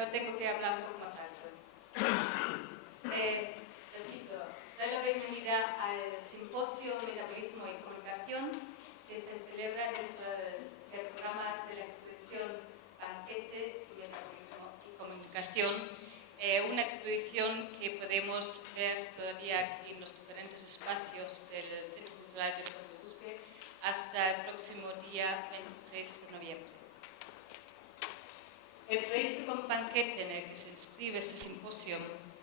no tengo que hablar un poco más alto. Repito, doy la bienvenida al Simposio Metabolismo y Comunicación que se celebra dentro del programa de la exposición Banquete, Metabolismo y Comunicación. Una exposición que podemos ver todavía aquí en los diferentes espacios del Centro Cultural de Conde Duque hasta el próximo día 23 de noviembre. El proyecto con Banquete en el que se inscribe este simposio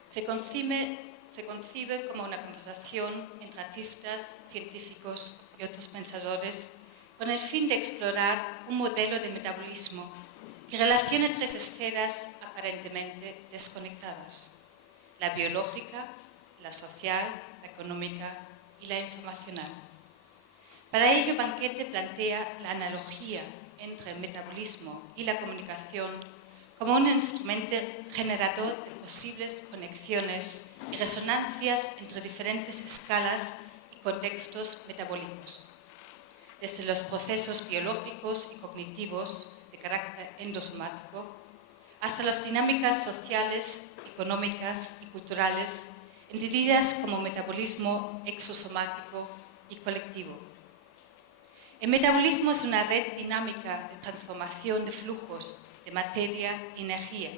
se concibe como una conversación entre artistas, científicos y otros pensadores con el fin de explorar un modelo de metabolismo que relacione tres esferas aparentemente desconectadas: la biológica, la social, la económica y la informacional. Para ello, Banquete plantea la analogía entre el metabolismo y la comunicación como un instrumento generador de posibles conexiones y resonancias entre diferentes escalas y contextos metabólicos, desde los procesos biológicos y cognitivos de carácter endosomático hasta las dinámicas sociales, económicas y culturales entendidas como metabolismo exosomático y colectivo. El metabolismo es una red dinámica de transformación de flujos de materia y energía.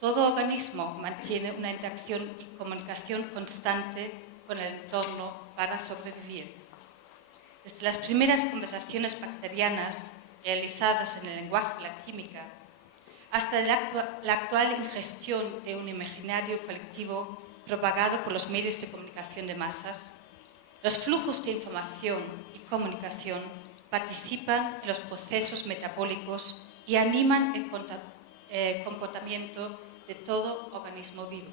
Todo organismo mantiene una interacción y comunicación constante con el entorno para sobrevivir. Desde las primeras conversaciones bacterianas realizadas en el lenguaje de la química hasta la actual ingestión de un imaginario colectivo propagado por los medios de comunicación de masas, los flujos de información y comunicación participan en los procesos metabólicos y animan el comportamiento de todo organismo vivo.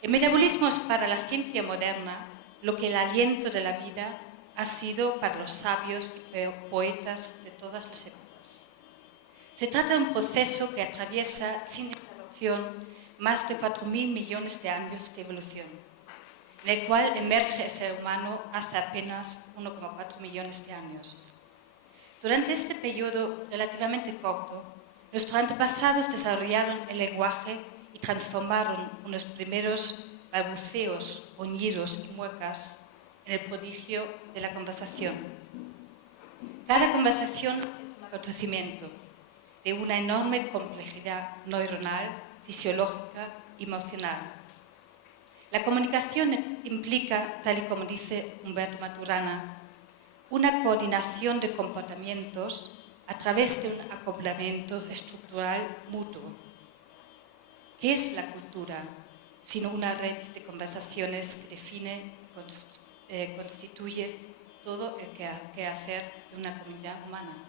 El metabolismo es para la ciencia moderna lo que el aliento de la vida ha sido para los sabios y poetas de todas las épocas. Se trata de un proceso que atraviesa sin interrupción más de 4.000 millones de años de evolución, en el cual emerge el ser humano hace apenas 1,4 millones de años. Durante este periodo relativamente corto, nuestros antepasados desarrollaron el lenguaje y transformaron unos primeros balbuceos, gruñidos y muecas en el prodigio de la conversación. Cada conversación es un acontecimiento de una enorme complejidad neuronal, fisiológica y emocional. La comunicación implica, tal y como dice Humberto Maturana, una coordinación de comportamientos a través de un acoplamiento estructural mutuo. ¿Qué es la cultura sino una red de conversaciones que define y constituye todo el quehacer de una comunidad humana?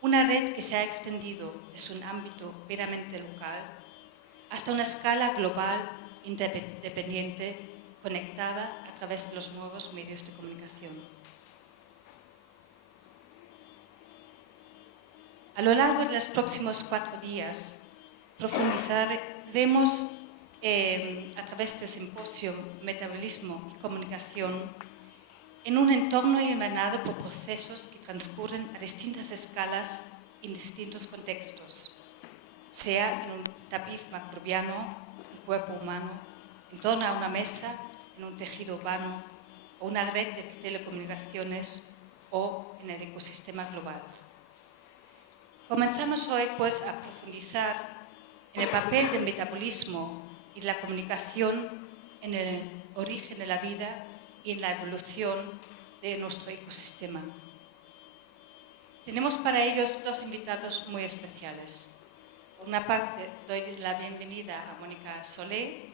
Una red que se ha extendido desde un ámbito meramente local hasta una escala global independiente, conectada a través de los nuevos medios de comunicación. A lo largo de los próximos 4 días, profundizaremos a través del simposio Metabolismo y Comunicación en un entorno iluminado por procesos que transcurren a distintas escalas y en distintos contextos, sea en un tapiz macrobiano, un cuerpo humano, en torno a una mesa, en un tejido urbano o una red de telecomunicaciones o en el ecosistema global. Comenzamos hoy, pues, a profundizar en el papel del metabolismo y de la comunicación en el origen de la vida y en la evolución de nuestro ecosistema. Tenemos para ellos 2 invitados muy especiales. Por una parte, doy la bienvenida a Mónica Solé.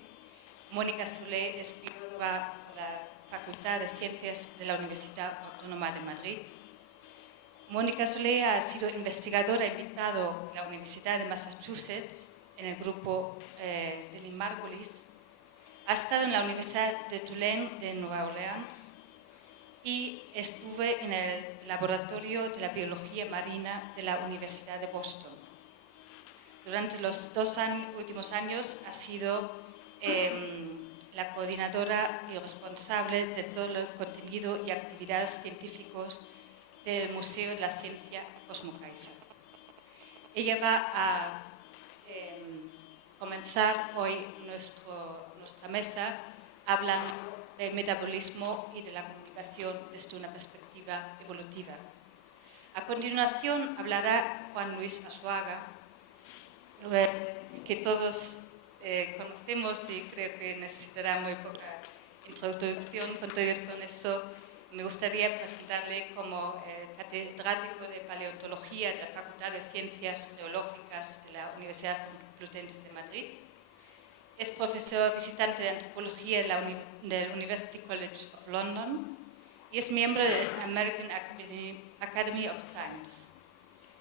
Mónica Solé es bióloga de la Facultad de Ciencias de la Universidad Autónoma de Madrid. Mónica Solé ha sido investigadora invitada en la Universidad de Massachusetts en el grupo de Lynn Margulis. Ha estado en la Universidad de Tulane de Nueva Orleans y estuve en el Laboratorio de la Biología Marina de la Universidad de Boston. Durante los 2 últimos años ha sido la coordinadora y responsable de todo el contenido y actividades científicos del Museo de la Ciencia Cosmo Kaiser. Ella va a comenzar hoy nuestra mesa hablando del metabolismo y de la comunicación desde una perspectiva evolutiva. A continuación hablará Juan Luis Arzuaga, que todos conocemos y creo que necesitará muy poca introducción. Con eso me gustaría presentarle como catedrático de Paleontología de la Facultad de Ciencias Geológicas de la Universidad Complutense de Madrid. Es profesor visitante de Antropología del University College of London y es miembro de la American Academy of Science.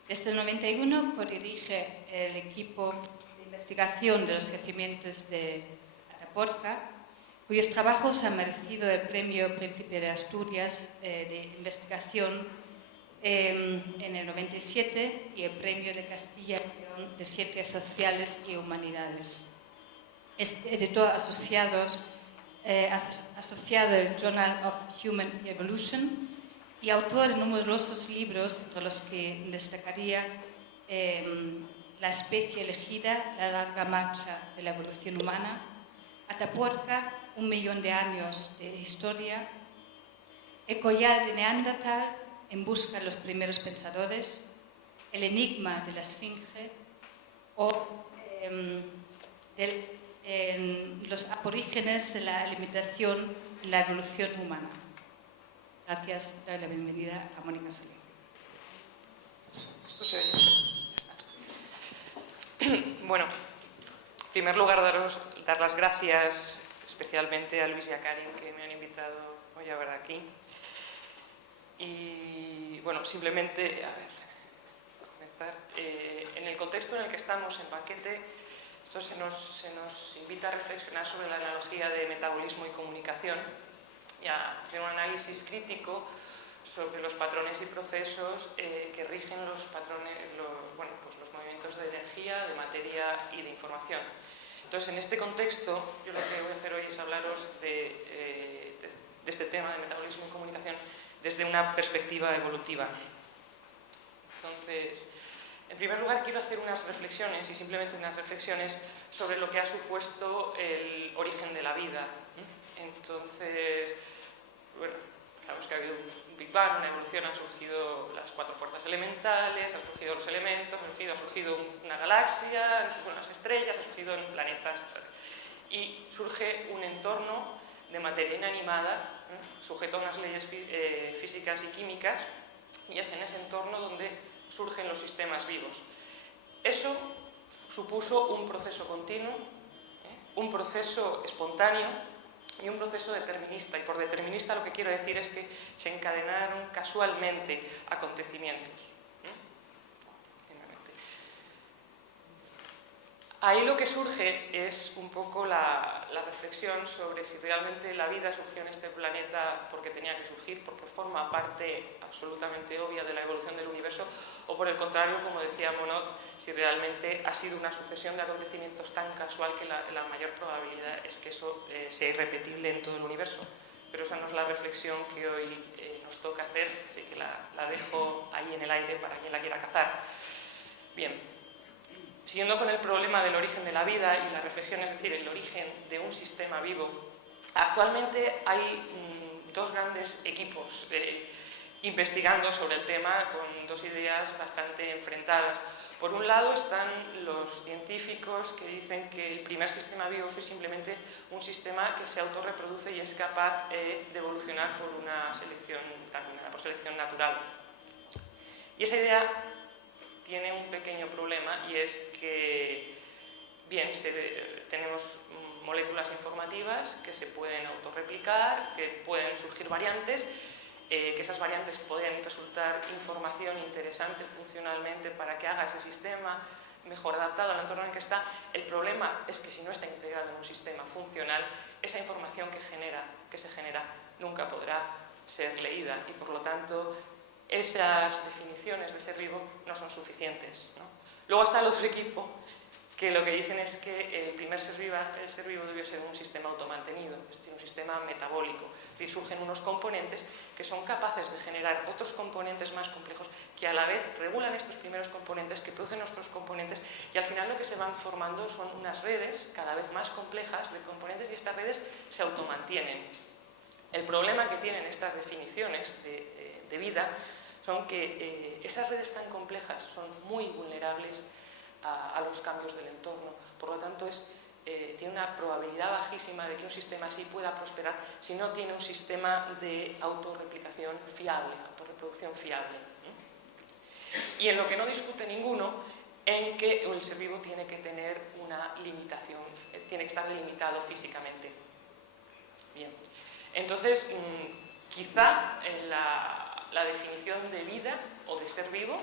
Desde el 91 codirige el equipo de investigación de los yacimientos de Atapuerca, cuyos trabajos han merecido el Premio Príncipe de Asturias de Investigación en el 97 y el Premio de Castilla y León de Ciencias Sociales y Humanidades. Es editor asociado del Journal of Human Evolution y autor de numerosos libros, entre los que destacaría La especie elegida, la larga marcha de la evolución humana, Atapuerca, 1 millón de años de historia, El collar de Neandertal, En busca de los primeros pensadores, El enigma de la esfinge o los aborígenes de la alimentación y la evolución humana. Gracias, doy la bienvenida a Mónica Soler. Esto se oye. Bueno, en primer lugar dar las gracias especialmente a Luis y a Karin que me han invitado hoy a ver aquí. Y bueno, simplemente, a comenzar. En el contexto en el que estamos, en Paquete, esto se nos invita a reflexionar sobre la analogía de metabolismo y comunicación y a hacer un análisis crítico sobre los patrones y procesos que rigen los movimientos de energía, de materia y de información. Entonces, en este contexto, yo lo que voy a hacer hoy es hablaros de este tema de metabolismo y comunicación desde una perspectiva evolutiva. Entonces, en primer lugar, quiero hacer unas reflexiones, y simplemente unas reflexiones, sobre lo que ha supuesto el origen de la vida. Entonces, bueno, sabemos que ha habido un Big Bang, una evolución, han surgido las 4 fuerzas elementales, han surgido los elementos, ha surgido una galaxia, han surgido unas estrellas, han surgido planetas. Y surge un entorno de materia inanimada, sujeto a unas leyes físicas y químicas, y es en ese entorno donde surgen los sistemas vivos. Eso supuso un proceso continuo, un proceso espontáneo y un proceso determinista. Y por determinista lo que quiero decir es que se encadenaron casualmente acontecimientos. Ahí lo que surge es un poco la reflexión sobre si realmente la vida surgió en este planeta porque tenía que surgir, porque forma parte absolutamente obvia de la evolución del universo, o por el contrario, como decía Monod, si realmente ha sido una sucesión de acontecimientos tan casual que la mayor probabilidad es que eso sea irrepetible en todo el universo. Pero esa no es la reflexión que hoy nos toca hacer, así que la dejo ahí en el aire para quien la quiera cazar. Bien. Siguiendo con el problema del origen de la vida y la reflexión, es decir, el origen de un sistema vivo, actualmente hay 2 grandes equipos investigando sobre el tema con 2 ideas bastante enfrentadas. Por un lado están los científicos que dicen que el primer sistema vivo fue simplemente un sistema que se autorreproduce y es capaz de evolucionar por una selección determinada, por selección natural. Y esa idea tiene un pequeño problema, y es que, bien, tenemos moléculas informativas que se pueden autorreplicar, que pueden surgir variantes, que esas variantes pueden resultar información interesante funcionalmente para que haga ese sistema mejor adaptado al entorno en que está. El problema es que si no está integrado en un sistema funcional, esa información que se genera nunca podrá ser leída y, por lo tanto, esas definiciones de ser vivo no son suficientes, ¿no? Luego está el otro equipo, que lo que dicen es que el primer ser vivo debió ser un sistema automantenido, es decir, un sistema metabólico. Es decir, surgen unos componentes que son capaces de generar otros componentes más complejos que a la vez regulan estos primeros componentes, que producen nuestros componentes, y al final lo que se van formando son unas redes cada vez más complejas de componentes, y estas redes se automantienen. El problema que tienen estas definiciones de vida son que esas redes tan complejas son muy vulnerables a los cambios del entorno. Por lo tanto, tiene una probabilidad bajísima de que un sistema así pueda prosperar si no tiene un sistema de autorreplicación fiable, autorreproducción fiable. Y en lo que no discute ninguno, en que el ser vivo tiene que tener una limitación, tiene que estar delimitado físicamente. Bien. Entonces, quizá la definición de vida o de ser vivo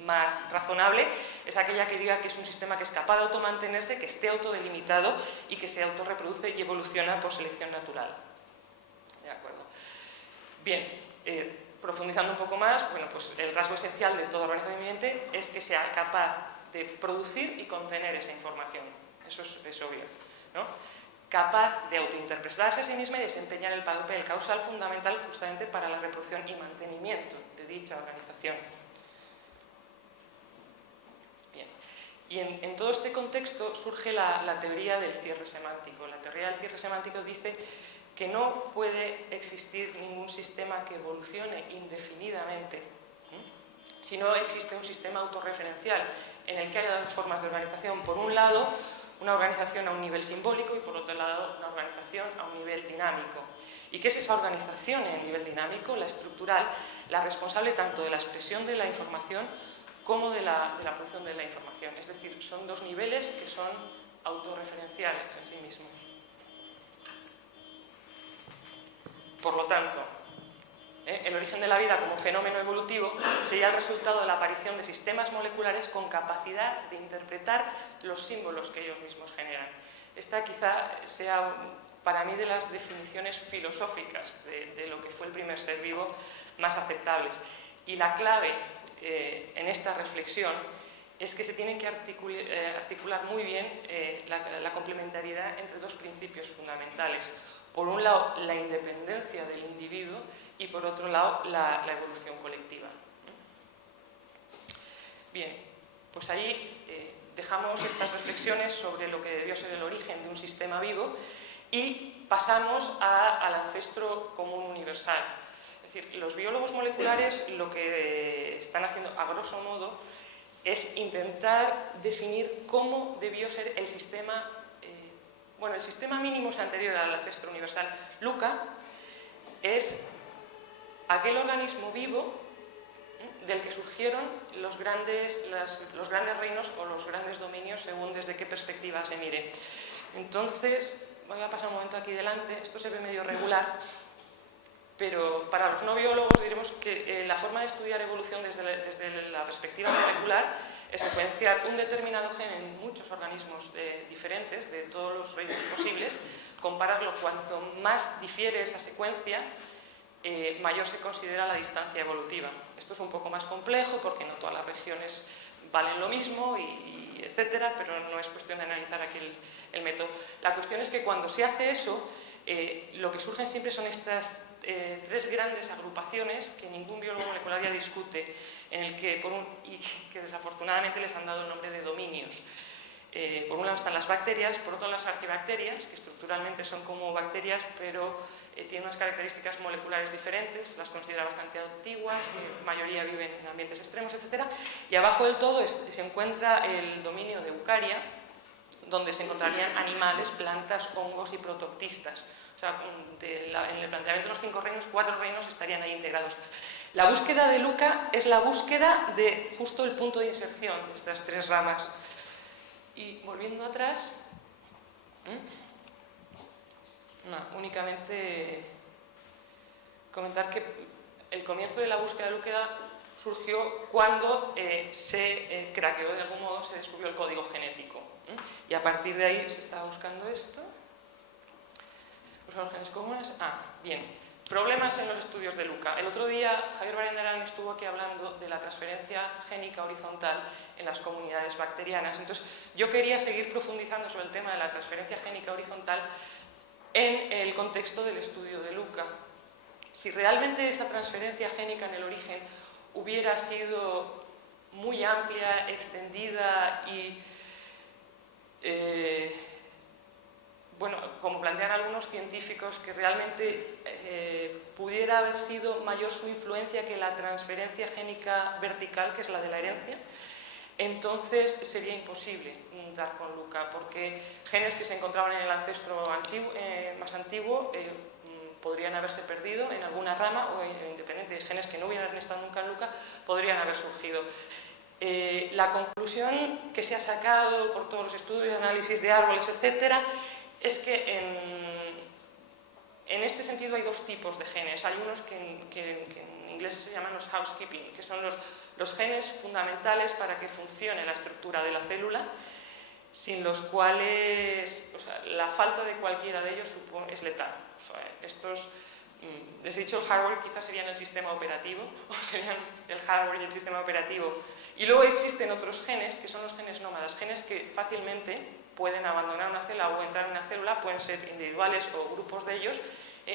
más razonable es aquella que diga que es un sistema que es capaz de automantenerse, que esté autodelimitado y que se autorreproduce y evoluciona por selección natural. ¿De acuerdo? Bien, profundizando un poco más, bueno, pues el rasgo esencial de toda organización viviente es que sea capaz de producir y contener esa información. Eso es obvio, ¿no? Capaz de autointerpretarse a sí misma y desempeñar el papel causal fundamental justamente para la reproducción y mantenimiento de dicha organización. Bien. Y en todo este contexto surge la teoría del cierre semántico. La teoría del cierre semántico dice que no puede existir ningún sistema que evolucione indefinidamente si no existe un sistema autorreferencial en el que haya dos formas de organización. Por un lado, una organización a un nivel simbólico y por otro lado una organización a un nivel dinámico. ¿Y qué es esa organización en el nivel dinámico? La estructural, la responsable tanto de la expresión de la información como de la producción de la información. Es decir, son dos niveles que son autorreferenciales en sí mismos. Por lo tanto, el origen de la vida como fenómeno evolutivo sería el resultado de la aparición de sistemas moleculares con capacidad de interpretar los símbolos que ellos mismos generan. Esta quizá sea para mí de las definiciones filosóficas de lo que fue el primer ser vivo más aceptables. Y la clave en esta reflexión es que se tienen que articular muy bien la complementariedad entre dos principios fundamentales. Por un lado, la independencia del individuo y por otro lado, la evolución colectiva. Bien, pues ahí dejamos estas reflexiones sobre lo que debió ser el origen de un sistema vivo y pasamos al ancestro común universal. Es decir, los biólogos moleculares lo que están haciendo a grosso modo es intentar definir cómo debió ser el sistema. Bueno, el sistema mínimo es anterior al ancestro universal. LUCA es aquel organismo vivo del que surgieron los grandes reinos o los grandes dominios según desde qué perspectiva se mire. Entonces, voy a pasar un momento aquí delante, esto se ve medio regular, pero para los no biólogos diremos que la forma de estudiar evolución desde la perspectiva molecular es secuenciar un determinado gen en muchos organismos diferentes, de todos los reinos posibles, compararlo. Cuanto más difiere esa secuencia, mayor se considera la distancia evolutiva. Esto es un poco más complejo porque no todas las regiones valen lo mismo, y etcétera, pero no es cuestión de analizar aquí el método. La cuestión es que cuando se hace eso, lo que surgen siempre son estas tres grandes agrupaciones que ningún biólogo molecular ya discute, en el que, y que desafortunadamente les han dado el nombre de dominios. Por un lado están las bacterias, por otro lado las arquibacterias, que estructuralmente son como bacterias, pero tienen unas características moleculares diferentes, las considera bastante antiguas, la mayoría viven en ambientes extremos, etc. Y abajo del todo se encuentra el dominio de Eucaria, donde se encontrarían animales, plantas, hongos y protoctistas. O sea, en el planteamiento de los 5 reinos, 4 reinos estarían ahí integrados. La búsqueda de Luca es la búsqueda de justo el punto de inserción de estas 3 ramas. Y volviendo atrás, únicamente comentar que el comienzo de la búsqueda de Luca surgió cuando se craqueó, de algún modo se descubrió el código genético. Y a partir de ahí se estaba buscando esto. Los genes comunes. Bien. Problemas en los estudios de Luca. El otro día Javier Barandiarán estuvo aquí hablando de la transferencia génica horizontal en las comunidades bacterianas. Entonces, yo quería seguir profundizando sobre el tema de la transferencia génica horizontal en el contexto del estudio de Luca. Si realmente esa transferencia génica en el origen hubiera sido muy amplia, extendida y bueno, como plantean algunos científicos, que realmente pudiera haber sido mayor su influencia que la transferencia génica vertical, que es la de la herencia, entonces sería imposible dar con Luca, porque genes que se encontraban en el ancestro más antiguo podrían haberse perdido en alguna rama, o independiente de genes que no hubieran estado nunca en Luca, podrían haber surgido. La conclusión que se ha sacado por todos los estudios, análisis de árboles, etcétera, es que en este sentido hay dos tipos de genes. Hay unos que en inglés se llaman los housekeeping, que son los genes fundamentales para que funcione la estructura de la célula, sin los cuales, o sea, la falta de cualquiera de ellos es letal. O sea, estos, les he dicho el hardware, quizás serían el sistema operativo, o serían el hardware y el sistema operativo. Y luego existen otros genes, que son los genes nómadas, genes que fácilmente pueden abandonar una célula o entrar en una célula, pueden ser individuales o grupos de ellos,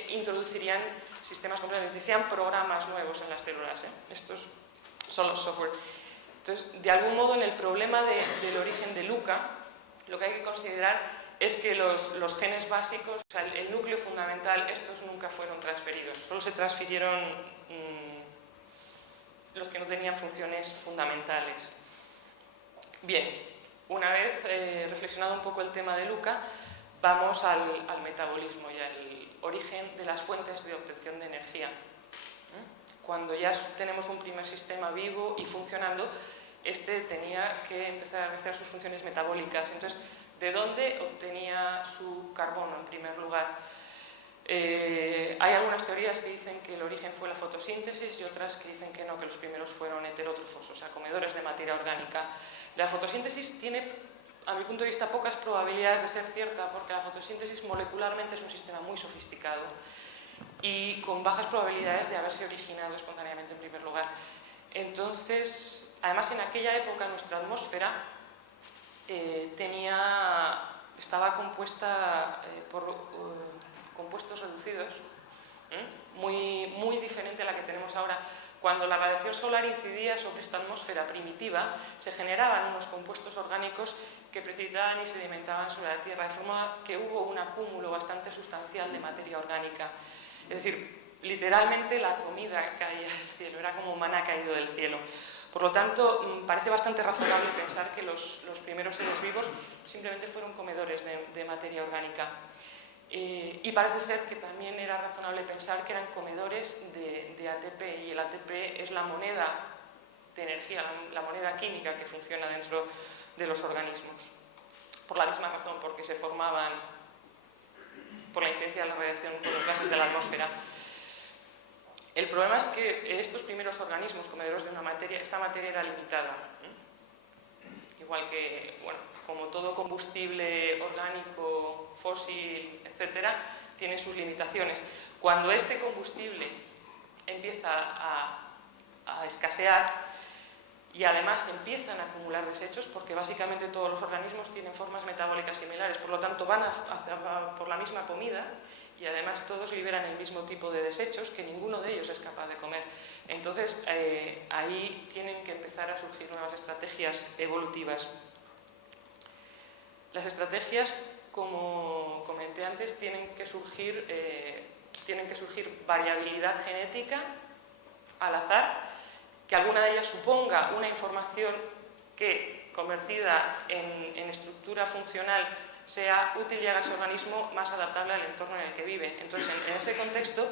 introducirían sistemas completos, introducirían programas nuevos en las células. Estos son los software. Entonces, de algún modo, en el problema del origen de Luca, lo que hay que considerar es que los genes básicos, o sea, el núcleo fundamental, estos nunca fueron transferidos. Solo se transfirieron los que no tenían funciones fundamentales. Bien. Una vez reflexionado un poco el tema de Luca, vamos al metabolismo y al origen de las fuentes de obtención de energía. Cuando ya tenemos un primer sistema vivo y funcionando, este tenía que empezar a realizar sus funciones metabólicas. Entonces, ¿de dónde obtenía su carbono en primer lugar? Hay algunas teorías que dicen que el origen fue la fotosíntesis y otras que dicen que no, que los primeros fueron heterótrofos, o sea, comedores de materia orgánica. La fotosíntesis tiene, a mi punto de vista, pocas probabilidades de ser cierta, porque la fotosíntesis molecularmente es un sistema muy sofisticado y con bajas probabilidades de haberse originado espontáneamente en primer lugar. Entonces, además, en aquella época nuestra atmósfera estaba compuesta por compuestos reducidos, muy diferente a la que tenemos ahora. Cuando la radiación solar incidía sobre esta atmósfera primitiva, se generaban unos compuestos orgánicos que precipitaban y sedimentaban sobre la Tierra, de forma que hubo un acúmulo bastante sustancial de materia orgánica. Es decir, literalmente la comida caía del cielo, era como maná caído del cielo. Por lo tanto, parece bastante razonable pensar que los primeros seres vivos simplemente fueron comedores de materia orgánica. Y parece ser que también era razonable pensar que eran comedores de ATP, y el ATP es la moneda de energía, la moneda química que funciona dentro de los organismos. Por la misma razón, porque se formaban por la incidencia de la radiación por los gases de la atmósfera. El problema es que estos primeros organismos comedores de una materia, esta materia era limitada. Igual que, bueno, como todo combustible orgánico, fósil, etcétera, tiene sus limitaciones. Cuando este combustible empieza a escasear y además empiezan a acumular desechos, porque básicamente todos los organismos tienen formas metabólicas similares, por lo tanto van por la misma comida y además todos liberan el mismo tipo de desechos que ninguno de ellos es capaz de comer. Entonces ahí tienen que empezar a surgir nuevas estrategias evolutivas. Las estrategias, como comenté antes, tienen que surgir variabilidad genética al azar, que alguna de ellas suponga una información que, convertida en estructura funcional, sea útil y haga ese organismo más adaptable al entorno en el que vive. Entonces, en ese contexto,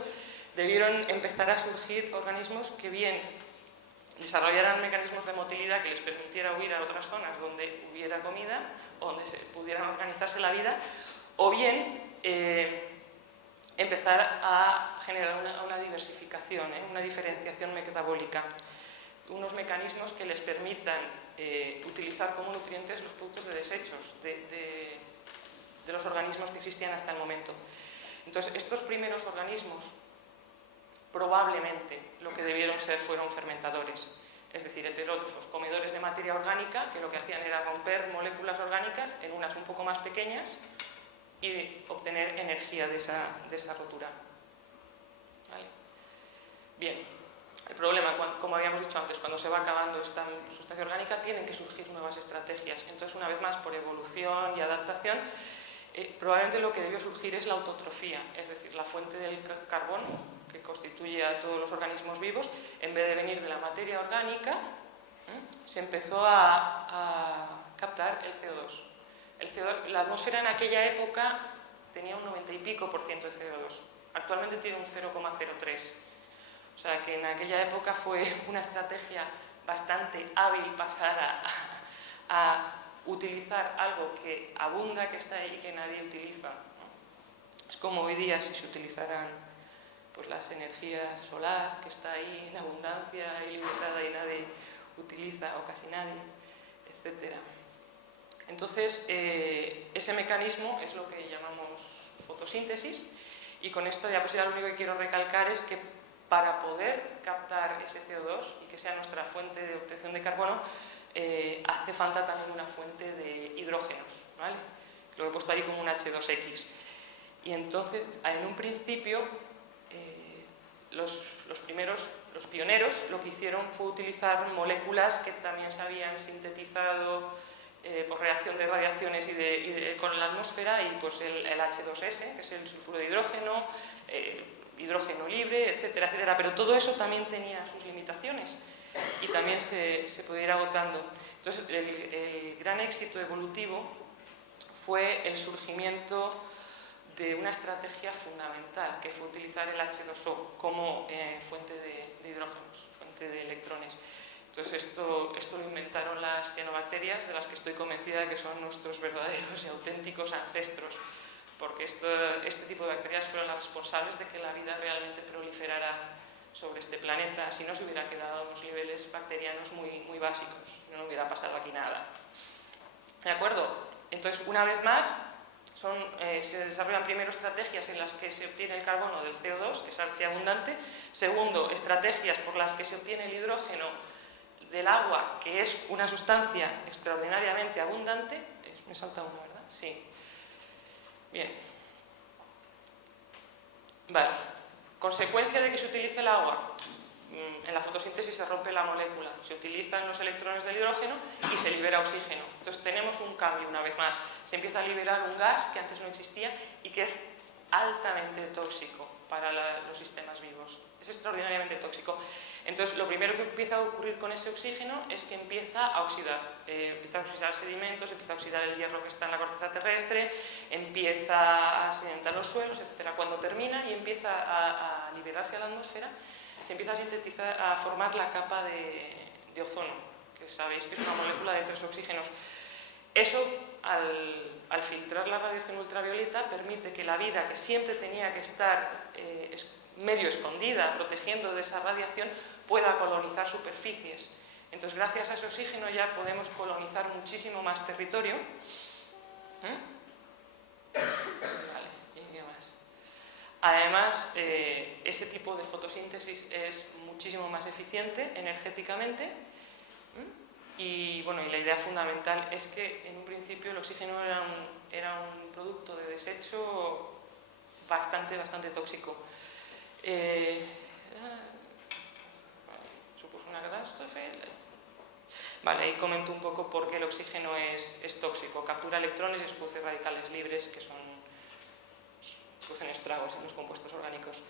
debieron empezar a surgir organismos que bien desarrollaran mecanismos de motilidad que les permitiera huir a otras zonas donde hubiera comida, donde pudieran organizarse la vida, o bien empezar a generar una diversificación, una diferenciación metabólica, unos mecanismos que les permitan utilizar como nutrientes los productos de desechos de los organismos que existían hasta el momento. Entonces, estos primeros organismos probablemente lo que debieron ser fueron fermentadores, es decir, heterótrofos, comedores de materia orgánica, que lo que hacían era romper moléculas orgánicas en unas un poco más pequeñas y obtener energía de esa rotura. ¿Vale? Bien, el problema, como habíamos dicho antes, cuando se va acabando esta sustancia orgánica, tienen que surgir nuevas estrategias. Entonces, una vez más, por evolución y adaptación, probablemente lo que debió surgir es la autotrofía, es decir, la fuente del carbono, que constituye a todos los organismos vivos, en vez de venir de la materia orgánica, se empezó a captar el CO2. La atmósfera en aquella época tenía un 90 y pico % de CO2, actualmente tiene un 0,03%. O sea que en aquella época fue una estrategia bastante hábil pasar a utilizar algo que abunda, que está ahí y que nadie utiliza, ¿no? Es como hoy día si se utilizaran pues, las energías solar, que está ahí en abundancia ilimitada y nadie utiliza, o casi nadie, etc. Entonces, ese mecanismo es lo que llamamos fotosíntesis, y con esta diapositiva lo único que quiero recalcar es que para poder captar ese CO2 y que sea nuestra fuente de obtención de carbono, hace falta también una fuente de hidrógenos, ¿vale? Lo he puesto ahí como un H2X. Y entonces, en un principio, los pioneros lo que hicieron fue utilizar moléculas que también se habían sintetizado por reacción de radiaciones con la atmósfera, y pues el H2S, que es el sulfuro de hidrógeno, hidrógeno libre, etcétera, etcétera. Pero todo eso también tenía sus limitaciones y también se podía ir agotando. Entonces, el gran éxito evolutivo fue el surgimiento de una estrategia fundamental, que fue utilizar el H2O como fuente de hidrógenos, fuente de electrones. Entonces, esto lo inventaron las cianobacterias, de las que estoy convencida que son nuestros verdaderos y auténticos ancestros, porque este tipo de bacterias fueron las responsables de que la vida realmente proliferara sobre este planeta. Si no, se hubiera quedado a unos niveles bacterianos muy, muy básicos, no hubiera pasado aquí nada. ¿De acuerdo? Entonces, una vez más, se desarrollan primero estrategias en las que se obtiene el carbono del CO2, que es archiabundante. Segundo, estrategias por las que se obtiene el hidrógeno del agua, que es una sustancia extraordinariamente abundante. Me salta uno, ¿verdad? Sí. Bien. Vale. Consecuencia de que se utilice el agua. En la fotosíntesis se rompe la molécula, se utilizan los electrones del hidrógeno y se libera oxígeno. Entonces tenemos un cambio una vez más. Se empieza a liberar un gas que antes no existía y que es altamente tóxico para los sistemas vivos. Es extraordinariamente tóxico. Entonces, lo primero que empieza a ocurrir con ese oxígeno es que empieza a oxidar. Empieza a oxidar sedimentos, empieza a oxidar el hierro que está en la corteza terrestre, empieza a sedimentar los suelos, etc. Cuando termina y empieza a liberarse a la atmósfera, se empieza a sintetizar, a formar la capa de ozono, que sabéis que es una molécula de 3 oxígenos. Eso, al filtrar la radiación ultravioleta, permite que la vida, que siempre tenía que estar medio escondida, protegiendo de esa radiación, pueda colonizar superficies. Entonces, gracias a ese oxígeno ya podemos colonizar muchísimo más territorio. Vale, ¿y qué más? Además, ese tipo de fotosíntesis es muchísimo más eficiente energéticamente. Y bueno, y la idea fundamental es que en un principio el oxígeno era un producto de desecho bastante tóxico. Supuso una catástrofe. Vale, ahí comento un poco por qué el oxígeno es tóxico. Captura electrones y produce radicales libres que producen estragos en los compuestos orgánicos.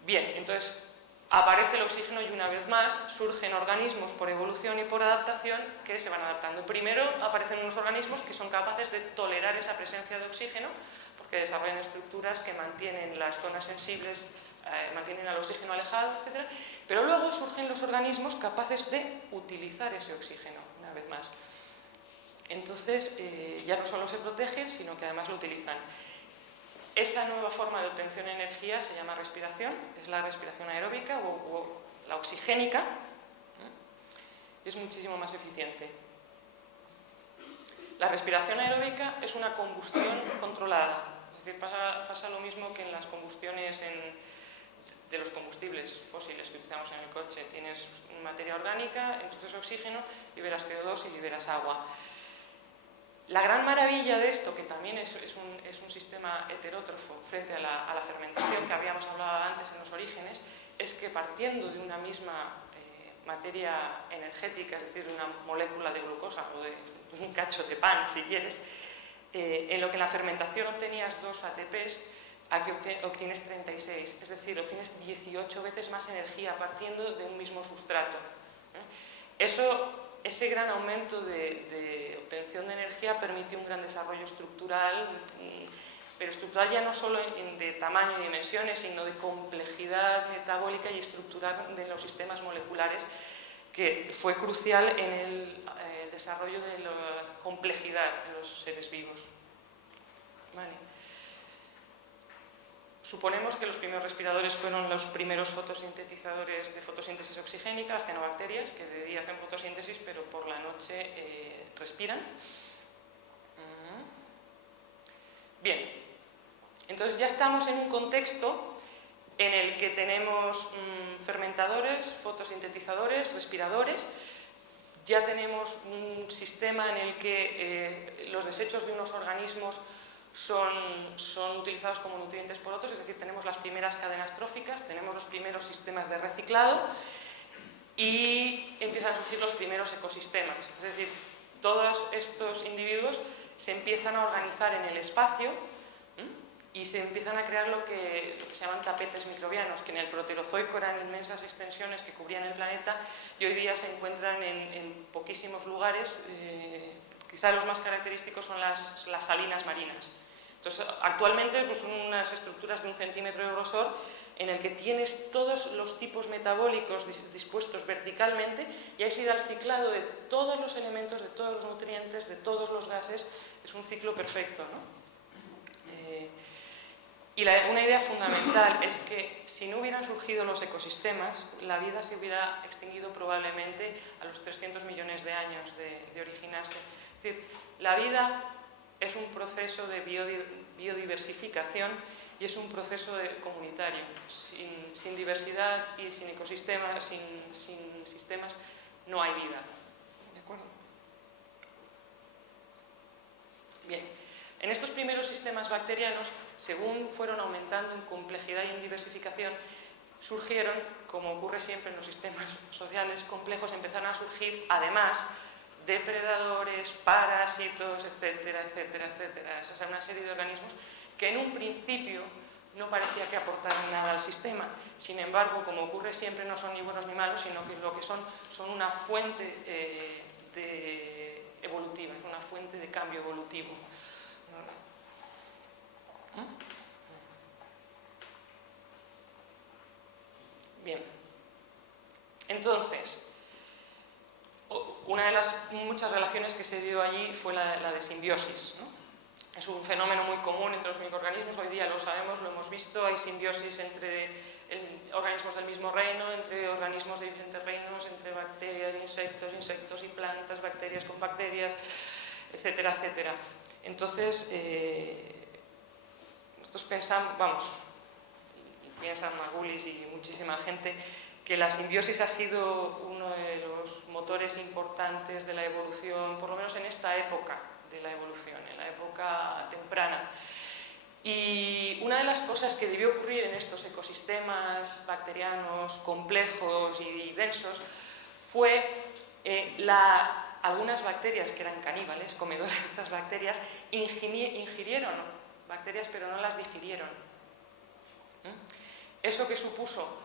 Bien, entonces aparece el oxígeno y una vez más surgen organismos por evolución y por adaptación que se van adaptando. Primero aparecen unos organismos que son capaces de tolerar esa presencia de oxígeno porque desarrollan estructuras que mantienen las zonas sensibles, mantienen al oxígeno alejado, etc. Pero luego surgen los organismos capaces de utilizar ese oxígeno, una vez más. Entonces ya no solo se protegen, sino que además lo utilizan. Esa nueva forma de obtención de energía se llama respiración, es la respiración aeróbica o la oxigénica, es muchísimo más eficiente. La respiración aeróbica es una combustión controlada, es decir, pasa lo mismo que en las combustiones de los combustibles fósiles que utilizamos en el coche. Tienes materia orgánica, esto es oxígeno, liberas CO2 y liberas agua. La gran maravilla de esto, que también es un sistema heterótrofo frente a la fermentación que habíamos hablado antes en los orígenes, es que partiendo de una misma materia energética, es decir, de una molécula de glucosa o de un cacho de pan, si quieres, en lo que en la fermentación obtenías 2 ATPs, aquí obtienes 36, es decir, obtienes 18 veces más energía partiendo de un mismo sustrato. Ese gran aumento de obtención de energía permite un gran desarrollo estructural, pero estructural ya no solo de tamaño y dimensiones, sino de complejidad metabólica y estructural de los sistemas moleculares, que fue crucial en el desarrollo de la complejidad de los seres vivos. Vale. Suponemos que los primeros respiradores fueron los primeros fotosintetizadores de fotosíntesis oxigénica, las cianobacterias, que de día hacen fotosíntesis, pero por la noche respiran. Bien, entonces ya estamos en un contexto en el que tenemos fermentadores, fotosintetizadores, respiradores. Ya tenemos un sistema en el que los desechos de unos organismos son utilizados como nutrientes por otros, es decir, tenemos las primeras cadenas tróficas, tenemos los primeros sistemas de reciclado y empiezan a surgir los primeros ecosistemas. Es decir, todos estos individuos se empiezan a organizar en el espacio y se empiezan a crear lo que se llaman tapetes microbianos, que en el Proterozoico eran inmensas extensiones que cubrían el planeta y hoy día se encuentran en poquísimos lugares. Quizá los más característicos son las salinas marinas. Entonces, actualmente pues, son unas estructuras de 1 centímetro de grosor en el que tienes todos los tipos metabólicos dispuestos verticalmente y ahí se da el ciclado de todos los elementos, de todos los nutrientes, de todos los gases. Es un ciclo perfecto, ¿no? Y una idea fundamental es que si no hubieran surgido los ecosistemas, la vida se hubiera extinguido probablemente a los 300 millones de años de originarse. Es decir, la vida es un proceso de biodiversificación y es un proceso comunitario. Sin diversidad y sin ecosistemas, sin sistemas, no hay vida. ¿De acuerdo? Bien, en estos primeros sistemas bacterianos, según fueron aumentando en complejidad y en diversificación, surgieron, como ocurre siempre en los sistemas sociales complejos, empezaron a surgir, además, depredadores, parásitos, etcétera, etcétera, etcétera. Esa es una serie de organismos que en un principio no parecía que aportaran nada al sistema. Sin embargo, como ocurre siempre, no son ni buenos ni malos, sino que lo que son una fuente evolutiva, una fuente de cambio evolutivo. Bien. Entonces, una de las muchas relaciones que se dio allí fue la de simbiosis, ¿no? Es un fenómeno muy común entre los microorganismos, hoy día lo sabemos, lo hemos visto, hay simbiosis entre organismos del mismo reino, entre organismos de diferentes reinos, entre bacterias, insectos y plantas, bacterias con bacterias, etcétera, etcétera. Entonces, nosotros pensamos, piensan Margulis y muchísima gente, que la simbiosis ha sido uno de los motores importantes de la evolución, por lo menos en esta época de la evolución, en la época temprana. Y una de las cosas que debió ocurrir en estos ecosistemas bacterianos complejos y densos fue algunas bacterias que eran caníbales, comedoras de estas bacterias, ingirieron bacterias pero no las digirieron. Eso que supuso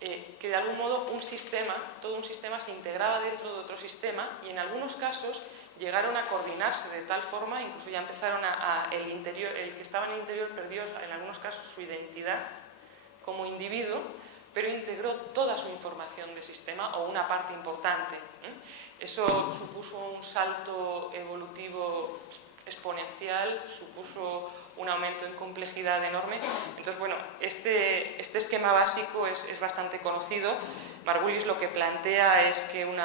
que de algún modo todo un sistema se integraba dentro de otro sistema y en algunos casos llegaron a coordinarse de tal forma, incluso ya empezaron el que estaba en el interior perdió en algunos casos su identidad como individuo, pero integró toda su información de sistema o una parte importante. Eso supuso un salto evolutivo exponencial, supuso un aumento en complejidad enorme. Entonces, bueno, este esquema básico es bastante conocido. Margulis lo que plantea es que un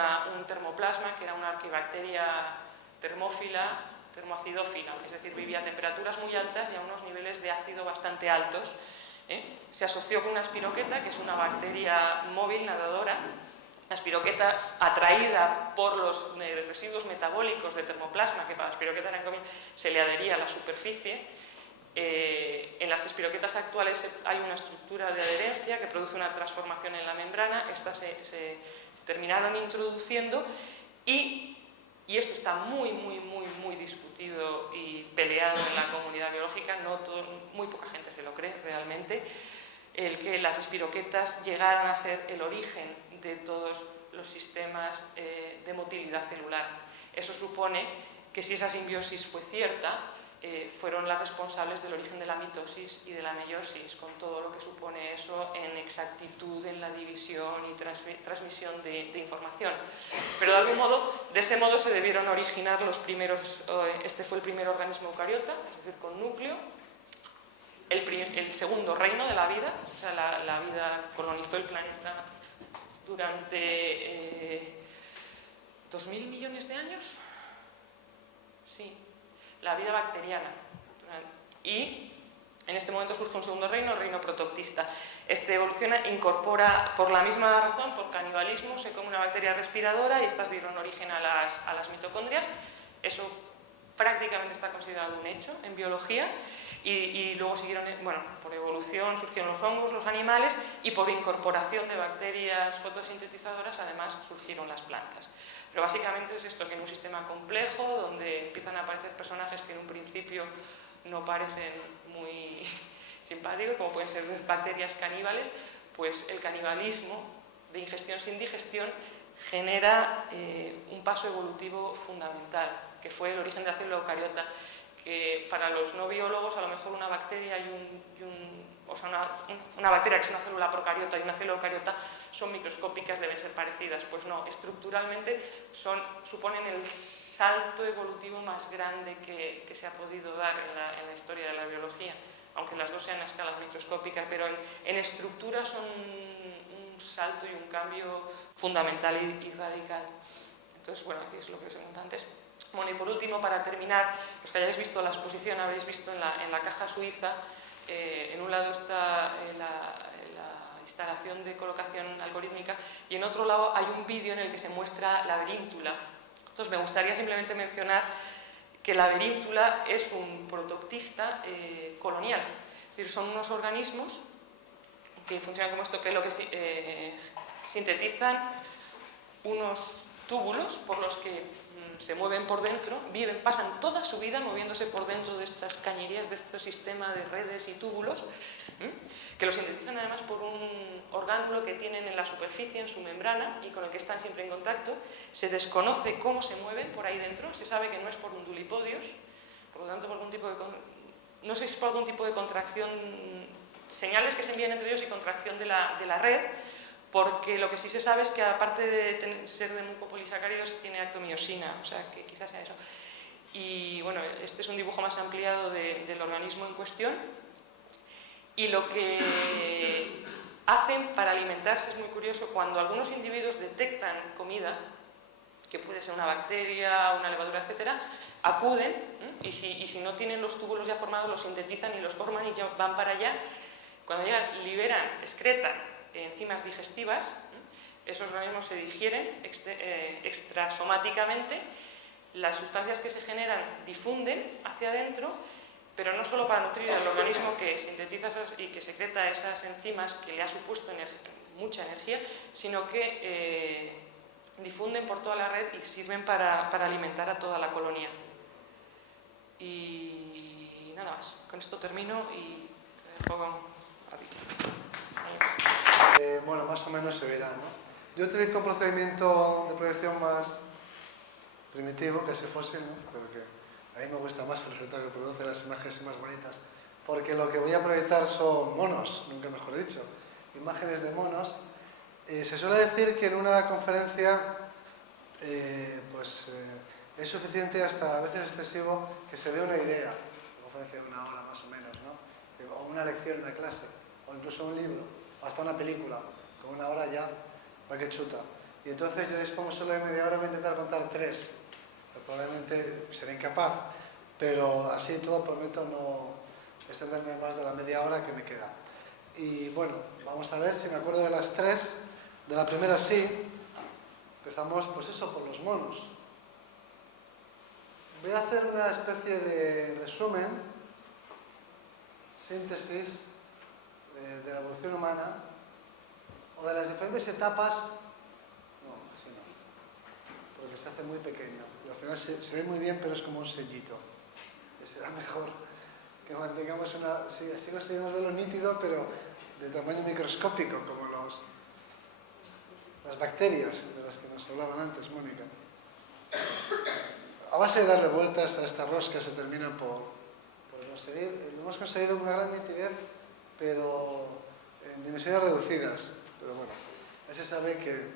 termoplasma, que era una arquibacteria termoacidófila, es decir, vivía a temperaturas muy altas y a unos niveles de ácido bastante altos, Se asoció con una espiroqueta, que es una bacteria móvil nadadora. La espiroqueta, atraída por los residuos metabólicos de termoplasma, que para la espiroqueta se le adhería a la superficie. En las espiroquetas actuales hay una estructura de adherencia que produce una transformación en la membrana. Estas se terminaron introduciendo y esto está muy discutido y peleado en la comunidad biológica. Muy poca gente se lo cree realmente, el que las espiroquetas llegaran a ser el origen de todos los sistemas de motilidad celular. Eso supone que si esa simbiosis fue cierta, fueron las responsables del origen de la mitosis y de la meiosis, con todo lo que supone eso en exactitud en la división y transmisión de información. Pero de algún modo, de ese modo se debieron originar los primeros, este fue el primer organismo eucariota, es decir, con núcleo, el segundo reino de la vida. O sea, la vida colonizó el planeta durante 2.000 millones de años. Sí, la vida bacteriana. Y en este momento surge un segundo reino, el reino protoctista. Este evoluciona, incorpora, por la misma razón, por canibalismo, se come una bacteria respiradora y estas dieron origen a las mitocondrias. Eso prácticamente está considerado un hecho en biología. Y luego siguieron, bueno, por evolución surgieron los hongos, los animales, y por incorporación de bacterias fotosintetizadoras además surgieron las plantas. Pero básicamente es esto, que en un sistema complejo, donde empiezan a aparecer personajes que en un principio no parecen muy simpáticos, como pueden ser bacterias caníbales, pues el canibalismo de ingestión sin digestión genera un paso evolutivo fundamental, que fue el origen de la célula eucariota, que para los no biólogos a lo mejor una bacteria una bacteria que es una célula procariota y una célula eucariota son microscópicas, deben ser parecidas. Pues no, estructuralmente suponen el salto evolutivo más grande que se ha podido dar en la historia de la biología, aunque las dos sean a escalas microscópicas, pero en estructura son un salto y un cambio fundamental y radical. Entonces, bueno, aquí es lo que os he contado antes. Bueno, y por último, para terminar, los que hayáis visto la exposición, habréis visto en la caja suiza, en un lado está la instalación de colocación algorítmica y en otro lado hay un vídeo en el que se muestra la laberíntula. Entonces, me gustaría simplemente mencionar que la laberíntula es un protoctista colonial. Es decir, son unos organismos que funcionan como esto, que es lo que sintetizan unos túbulos por los que se mueven por dentro, pasan toda su vida moviéndose por dentro de estas cañerías, de este sistema de redes y túbulos, que los sintetizan además por un orgánulo que tienen en la superficie, en su membrana, y con el que están siempre en contacto. Se desconoce cómo se mueven por ahí dentro, se sabe que no es por undulipodios, por lo tanto, por algún tipo de, no sé si es por algún tipo de contracción, señales que se envían entre ellos y contracción de la red, porque lo que sí se sabe es que aparte de ser de mucopolisacáridos tiene actomiosina, o sea que quizás sea eso. Y bueno, este es un dibujo más ampliado del organismo en cuestión, y lo que hacen para alimentarse es muy curioso. Cuando algunos individuos detectan comida, que puede ser una bacteria, una levadura, etcétera, acuden, y si no tienen los túbulos ya formados, los sintetizan y los forman y ya van para allá. Cuando llegan, excretan enzimas digestivas, esos organismos se digieren extrasomáticamente, las sustancias que se generan difunden hacia adentro, pero no solo para nutrir al organismo que sintetiza y que secreta esas enzimas que le ha supuesto mucha energía, sino que difunden por toda la red y sirven para alimentar a toda la colonia. Y nada más, con esto termino y dejo a ti. Bueno, más o menos se verá, ¿no? Yo utilizo un procedimiento de proyección más primitivo, que ese fósil, ¿no? Pero que a mí me gusta más el resultado que produce, las imágenes más bonitas, porque lo que voy a proyectar son monos, nunca mejor dicho, imágenes de monos. Se suele decir que en una conferencia es suficiente, hasta a veces excesivo, que se dé una idea, una conferencia de 1 hora más o menos, ¿no? O una lección, una clase, o incluso un libro, o hasta una película, con 1 hora ya va que chuta. Y entonces yo dispongo solo de media hora, voy a intentar contar 3. Probablemente seré incapaz, pero así todo prometo no extenderme más de la media hora que me queda. Y bueno, vamos a ver si me acuerdo de las tres. De la primera sí. Empezamos, pues eso, por los monos. Voy a hacer una especie de resumen, síntesis de la evolución humana o de las diferentes etapas. No, así no, porque se hace muy pequeño y al final se ve muy bien, pero es como un sellito. Y será mejor que mantengamos una... Sí, así conseguimos verlo nítido, pero de tamaño microscópico, como las bacterias de las que nos hablaban antes, Mónica. A base de darle vueltas a esta rosca se termina por conseguir. Hemos conseguido una gran nitidez, pero en dimensiones reducidas. Pero bueno, ya se sabe que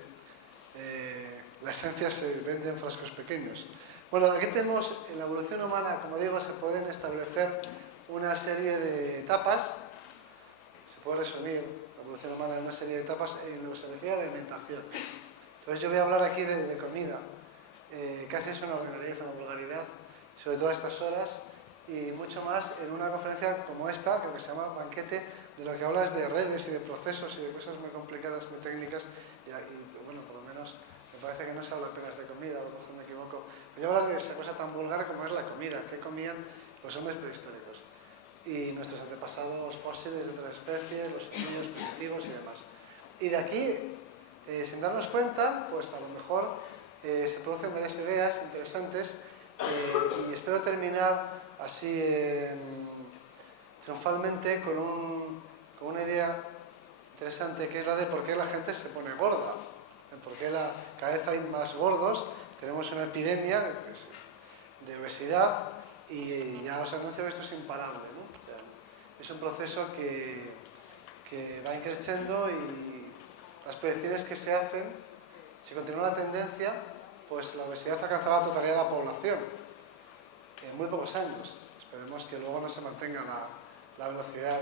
la esencia se vende en frascos pequeños. Bueno, aquí tenemos en la evolución humana, como digo, se pueden establecer una serie de etapas. Se puede resumir la evolución humana en una serie de etapas en lo que se refiere a la alimentación. Entonces yo voy a hablar aquí de comida. Casi es una ordinariedad, una vulgaridad, sobre todo a estas horas, y mucho más en una conferencia como esta, creo que se llama Banquete, de lo que habla es de redes y de procesos y de cosas muy complicadas, muy técnicas, y bueno, por lo menos me parece que no se habla apenas de comida, a lo mejor me equivoco. Voy a hablar de esa cosa tan vulgar como es la comida, qué comían los hombres prehistóricos y nuestros antepasados fósiles de otras especies, los niños primitivos y demás. Y de aquí, sin darnos cuenta, pues a lo mejor se producen varias ideas interesantes y espero terminar así triunfalmente con una idea interesante, que es la de por qué la gente se pone gorda, por qué cada vez hay más gordos. Tenemos una epidemia de obesidad y ya os anuncio que esto es imparable, ¿no? Es un proceso que va increciendo y las predicciones que se hacen, si continúa la tendencia, pues la obesidad alcanzará la totalidad de la población en muy pocos años. Esperemos que luego no se mantenga la velocidad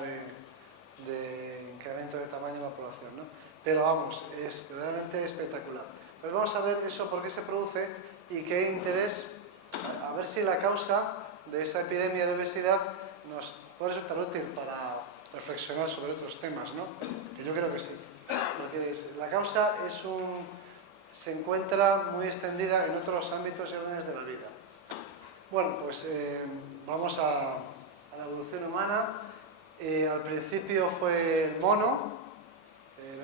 de incremento de tamaño de la población, ¿no? Pero vamos, es verdaderamente espectacular. Entonces vamos a ver eso, por qué se produce y qué interés, a ver si la causa de esa epidemia de obesidad nos puede resultar útil para reflexionar sobre otros temas, ¿no? Que yo creo que sí. Porque la causa se encuentra muy extendida en otros ámbitos y órdenes de la vida. Bueno, pues vamos a la evolución humana. Al principio fue el mono,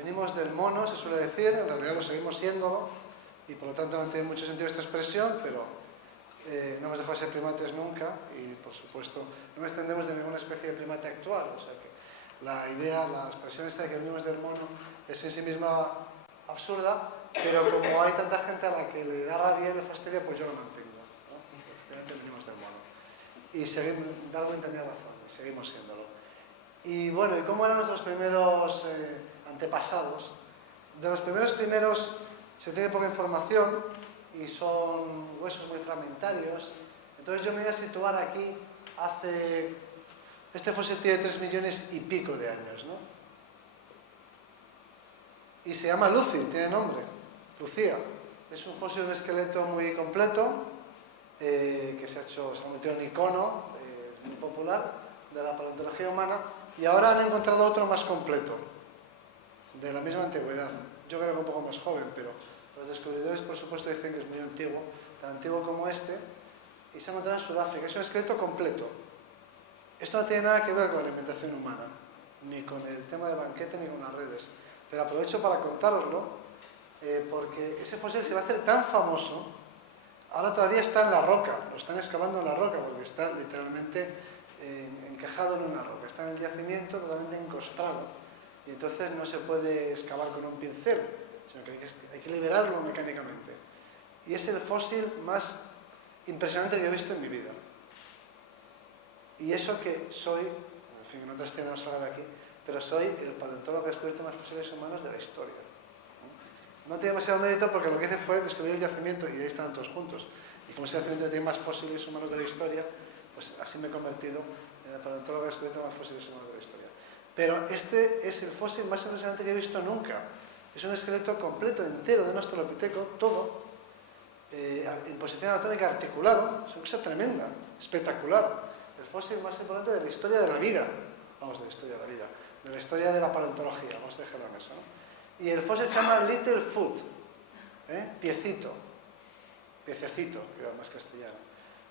venimos del mono, se suele decir, en realidad lo seguimos siendo, y por lo tanto no tiene mucho sentido esta expresión, pero no hemos dejado de ser primates nunca, y por supuesto no extendemos de ninguna especie de primate actual, o sea que la idea, la expresión esta de que venimos del mono es en sí misma absurda, pero como hay tanta gente a la que le da rabia y le fastidia, pues yo lo mantengo, ¿no? Efectivamente venimos del mono. Y Darwin tenía razón, y seguimos siéndolo. Y bueno, ¿y cómo eran nuestros primeros antepasados? De los primeros se tiene poca información y son huesos muy fragmentarios. Entonces yo me voy a situar aquí este fósil tiene 3 millones y pico de años, ¿no? Y se llama Lucy, tiene nombre, Lucía. Es un fósil de esqueleto muy completo, que se ha convertido en icono muy popular de la paleontología humana, y ahora han encontrado otro más completo, de la misma antigüedad. Yo creo que un poco más joven, pero los descubridores por supuesto dicen que es muy antiguo, tan antiguo como este, y se ha encontrado en Sudáfrica. Es un esqueleto completo. Esto no tiene nada que ver con la alimentación humana, ni con el tema de banquete, ni con las redes. Pero aprovecho para contároslo, porque ese fósil se va a hacer tan famoso. Ahora todavía está en la roca, lo están excavando en la roca, porque está literalmente encajado en una roca. Está en el yacimiento totalmente encostado, y entonces no se puede excavar con un pincel, sino que hay que liberarlo mecánicamente. Y es el fósil más impresionante que he visto en mi vida. Y eso que soy, en fin, en otra escena no salga de aquí, pero soy el paleontólogo que ha descubierto más fósiles humanos de la historia. No tiene demasiado mérito porque lo que hice fue descubrir el yacimiento y ahí estaban todos juntos. Y como ese yacimiento tiene más fósiles humanos de la historia, pues así me he convertido en el paleontólogo que ha descubierto más fósiles humanos de la historia. Pero este es el fósil más impresionante que he visto nunca. Es un esqueleto completo, entero, de un australopiteco, todo, en posición anatómica articulado. Es una cosa tremenda, espectacular. El fósil más importante de la historia de la vida. Vamos, de la historia de la vida. de la historia de la paleontología, vamos a dejarlo en eso, ¿no? Y el fósil se llama Little Foot, piecito, piececito, que más castellano.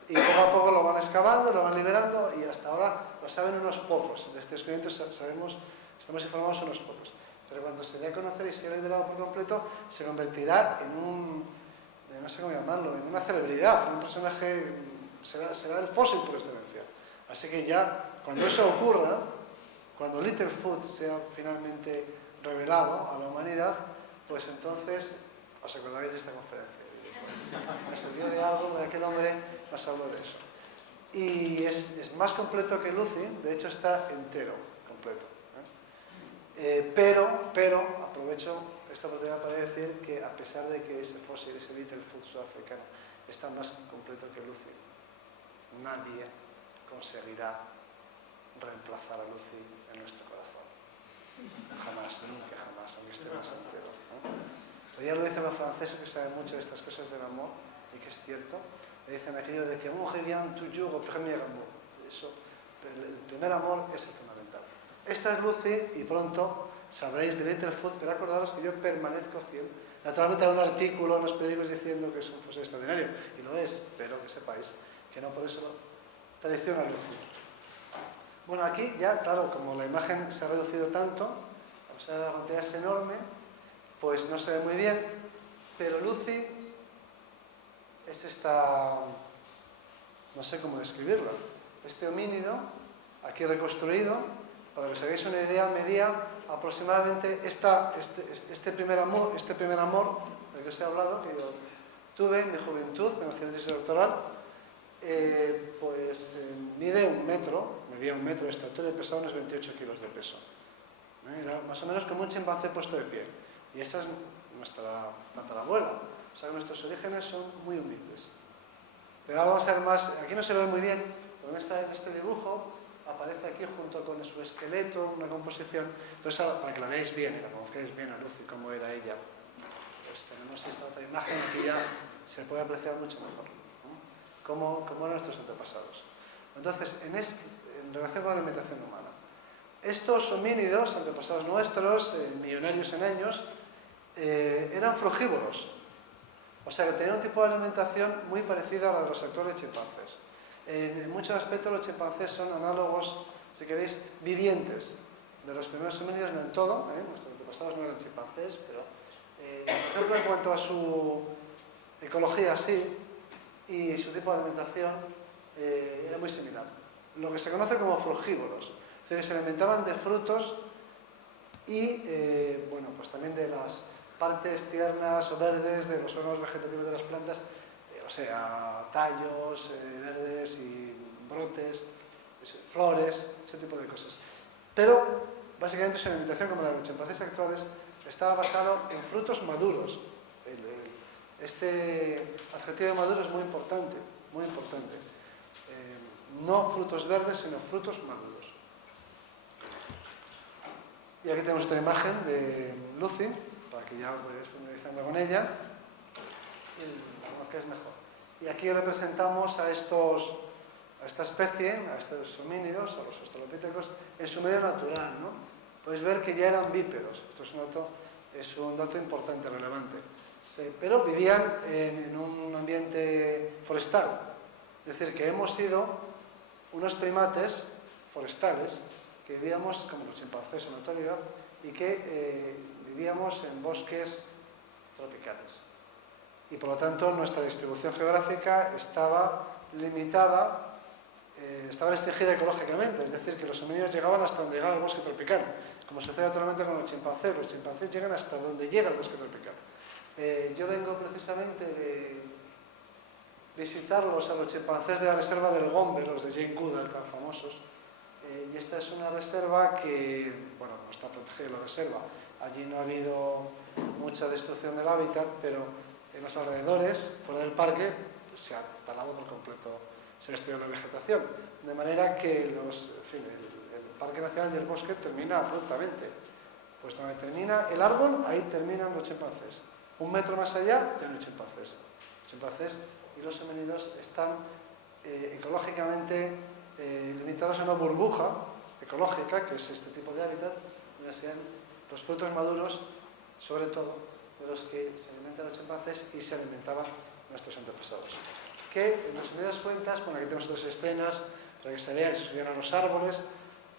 Y poco a poco lo van excavando, lo van liberando y hasta ahora lo saben unos pocos. De este descubrimiento sabemos, estamos informados unos pocos. Pero cuando se dé a conocer y sea liberado por completo, se convertirá en un, no sé cómo llamarlo, en una celebridad, en un personaje, será el fósil por excelencia. Así que ya, cuando eso ocurra, cuando Littlefoot sea finalmente revelado a la humanidad, pues entonces os acordaréis de esta conferencia. Me sirvió de algo, porque aquel hombre nos habló de eso. Y es más completo que Lucy, de hecho está entero, completo. Pero aprovecho esta oportunidad para decir que a pesar de que ese fósil, ese Littlefoot sudafricano, está más completo que Lucy, nadie conseguirá reemplazar a Lucy en nuestro corazón. Jamás, nunca jamás, aunque esté más entero, ¿no? Pero ya lo dicen los franceses, que saben mucho de estas cosas del amor, y que es cierto. Le dicen aquello de que on revient toujours au premier amour. Eso, el primer amor es el fundamental. Esta es Lucy, y pronto sabréis de Littlefoot, pero acordaros que yo permanezco fiel. Naturalmente hay un artículo en los periódicos diciendo que es un fósil extraordinario, y lo es, pero que sepáis que no por eso traiciono a Lucy. Bueno, aquí ya, claro, como la imagen se ha reducido tanto, a pesar de que la pantalla es enorme, pues no se ve muy bien, pero Lucy es esta, no sé cómo describirla, este homínido, aquí reconstruido, para que os hagáis una idea, medía aproximadamente este primer amor del que os he hablado, que yo tuve en mi juventud, cuando hacía mi tesis doctoral, pues medía un metro de estatura y pesaba unos 28 kilos de peso. Era más o menos como un chimpancé puesto de pie. Y esa es nuestra tatarabuela. O sea que nuestros orígenes son muy humildes. Pero ahora vamos a ver más, aquí no se lo ve muy bien, pero en este dibujo aparece aquí junto con su esqueleto, una composición. Entonces, para que la veáis bien y la conozcáis bien a Lucy, cómo era ella, pues tenemos esta otra imagen que ya se puede apreciar mucho mejor, ¿no? Cómo eran nuestros antepasados. Entonces, en relación con la alimentación humana, estos homínidos, antepasados nuestros, millonarios en años, eran frugívoros. O sea que tenían un tipo de alimentación muy parecida a la de los actuales chimpancés. En muchos aspectos los chimpancés son análogos, si queréis, vivientes de los primeros homínidos, no en todo, nuestros antepasados no eran chimpancés, pero por ejemplo en cuanto a su ecología sí, y su tipo de alimentación era muy similar. Lo que se conoce como frugívoros, es decir, se alimentaban de frutos y bueno, pues también de las partes tiernas o verdes de los órganos vegetativos de las plantas, o sea, tallos verdes y brotes, flores, ese tipo de cosas. Pero básicamente su alimentación, como la de los chimpancés actuales, estaba basado en frutos maduros. Este adjetivo de maduro es muy importante, muy importante. No frutos verdes, sino frutos maduros. Y aquí tenemos otra imagen de Lucy, para que ya vayáis familiarizando con ella y la conozcáis mejor. Y aquí representamos a esta especie, a estos homínidos, a los australopithecus, en su medio natural, ¿no? Podéis ver que ya eran bípedos. Esto es un dato importante, relevante. Pero vivían en un ambiente forestal. Es decir, que hemos sido unos primates forestales que vivíamos como los chimpancés en la actualidad y que vivíamos en bosques tropicales. Y por lo tanto nuestra distribución geográfica estaba limitada, estaba restringida ecológicamente, es decir, que los homínidos llegaban hasta donde llegaba el bosque tropical, como sucede actualmente con los chimpancés llegan hasta donde llega el bosque tropical. Yo vengo precisamente de visitarlos a los chimpancés de la reserva del Gombe, los de Jane Goodall, tan famosos, y esta es una reserva que, bueno, no está protegida la reserva, allí no ha habido mucha destrucción del hábitat, pero en los alrededores, fuera del parque, pues se ha talado por completo, se ha destruido la vegetación, de manera que el Parque Nacional y el bosque termina abruptamente. Pues donde termina el árbol, ahí terminan los chimpancés. Un metro más allá, tienen los chimpancés. Los chimpancés y los homínidos están ecológicamente limitados a una burbuja ecológica, que es este tipo de hábitat, donde sean los frutos maduros, sobre todo, de los que se alimentan los chimpancés y se alimentaban nuestros antepasados. Que, en resumidas cuentas, bueno, aquí tenemos dos escenas para que se vea que se subían a los árboles.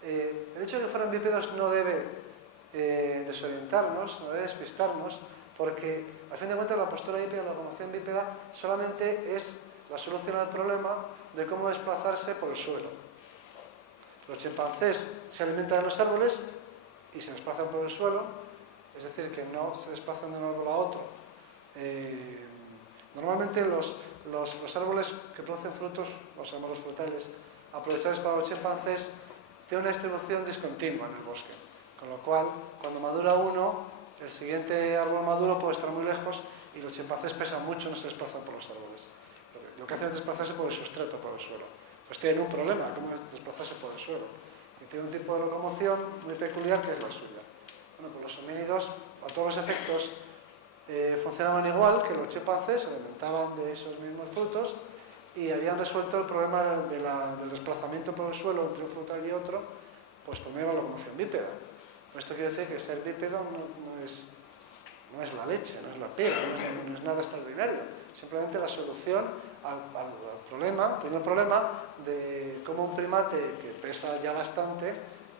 El hecho de que fueran bípedos no debe desorientarnos, no debe despistarnos, porque, a fin de cuentas, la postura bípeda, la locomoción bípeda, solamente es la solución al problema de cómo desplazarse por el suelo. Los chimpancés se alimentan de los árboles y se desplazan por el suelo, es decir, que no se desplazan de un árbol a otro. Normalmente los árboles que producen frutos, los llamamos los frutales, aprovechables para los chimpancés, tienen una distribución discontinua en el bosque, con lo cual, cuando madura uno, el siguiente árbol maduro puede estar muy lejos y los chimpancés pesan mucho, no se desplazan por los árboles. Lo que hacen es desplazarse por el sustrato, por el suelo. Pues tienen un problema, cómo desplazarse por el suelo. Y tiene un tipo de locomoción muy peculiar que es la suya. Bueno, pues los homínidos, a todos los efectos, funcionaban igual que los chimpancés, se alimentaban de esos mismos frutos y habían resuelto el problema del desplazamiento por el suelo entre un frutal y otro, pues por medio de la locomoción bípeda. Esto quiere decir que ser bípedo no es la leche, no es la pera, no es nada extraordinario. Simplemente la solución al primer problema de cómo un primate que pesa ya bastante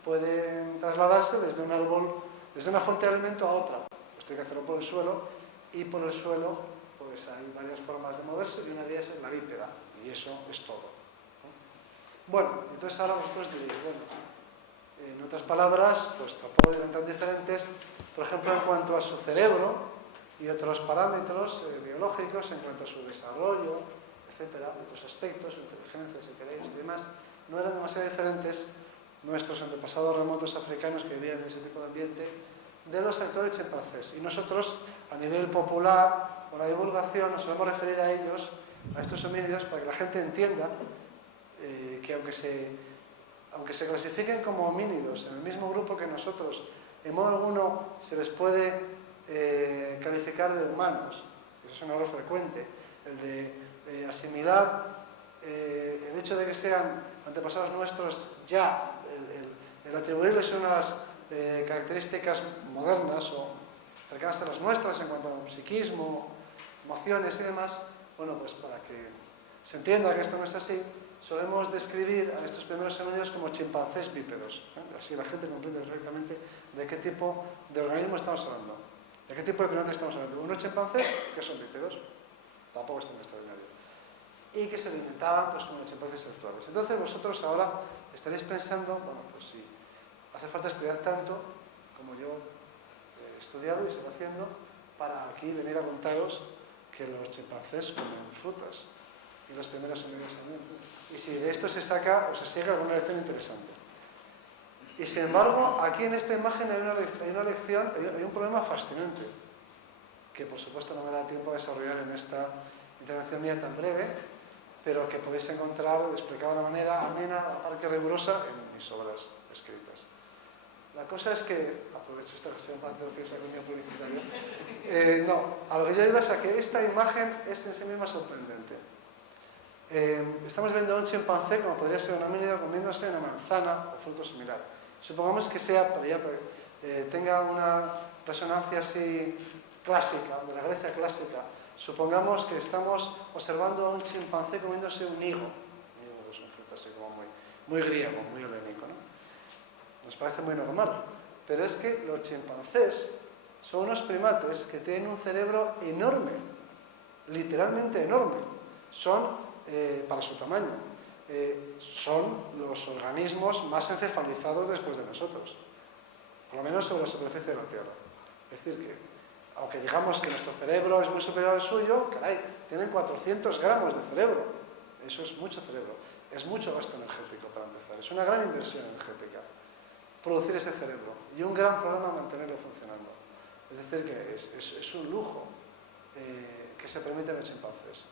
puede trasladarse desde un árbol, desde una fuente de alimento a otra. Pues tiene que hacerlo por el suelo, y por el suelo pues hay varias formas de moverse y una de ellas es la bípeda, y eso es todo. Bueno, entonces ahora vosotros diréis, bueno, en otras palabras, pues tampoco eran tan diferentes, por ejemplo, en cuanto a su cerebro y otros parámetros biológicos, en cuanto a su desarrollo, etcétera, otros aspectos, su inteligencia, si queréis, y demás, no eran demasiado diferentes nuestros antepasados remotos africanos que vivían en ese tipo de ambiente de los actuales chimpancés. Y nosotros, a nivel popular, con la divulgación, nos solemos referir a ellos, a estos homínidos, para que la gente entienda que aunque se clasifiquen como homínidos en el mismo grupo que nosotros, en modo alguno se les puede calificar de humanos. Eso es un error frecuente, el de asimilar el hecho de que sean antepasados nuestros ya, el atribuirles unas características modernas o cercanas a las nuestras en cuanto a psiquismo, emociones y demás. Bueno, pues para que se entienda que esto no es así, solemos describir a estos primeros homínidos como chimpancés bípedos. Así la gente comprende perfectamente de qué tipo de organismo estamos hablando, de qué tipo de primates estamos hablando. Unos chimpancés que son bípedos, tampoco es tan extraordinario, y que se alimentaban pues como los chimpancés actuales. Entonces vosotros ahora estaréis pensando, bueno, pues si hace falta estudiar tanto como yo he estudiado y sigo haciendo para aquí venir a contaros que los chimpancés comen frutas y los primeros homínidos también. Y si de esto se saca o se sigue alguna lección interesante. Y sin embargo, aquí en esta imagen hay una lección, hay un problema fascinante, que por supuesto no me da tiempo a desarrollar en esta intervención mía tan breve, pero que podéis encontrar explicado de una manera amena, a par que rigurosa, en mis obras escritas. La cosa es que, aprovecho esta ocasión para hacer esa cuña publicitaria, no, a lo que yo iba es a que esta imagen es en sí misma sorprendente. Estamos viendo a un chimpancé, como podría ser un homínido, comiéndose una manzana o fruto similar. Supongamos que tenga una resonancia así clásica, de la Grecia clásica. Supongamos que estamos observando a un chimpancé comiéndose un higo. Un higo es un fruto así como muy griego, muy helénico, ¿no? Nos parece muy normal. Pero es que los chimpancés son unos primates que tienen un cerebro enorme, literalmente enorme. Son, para su tamaño, son los organismos más encefalizados después de nosotros, por lo menos sobre la superficie de la Tierra. Es decir, que aunque digamos que nuestro cerebro es muy superior al suyo, caray, tienen 400 gramos de cerebro. Eso es mucho cerebro. Es mucho gasto energético para empezar. Es una gran inversión energética producir ese cerebro y un gran problema mantenerlo funcionando. Es decir, que es un lujo que se permite en los chimpancés.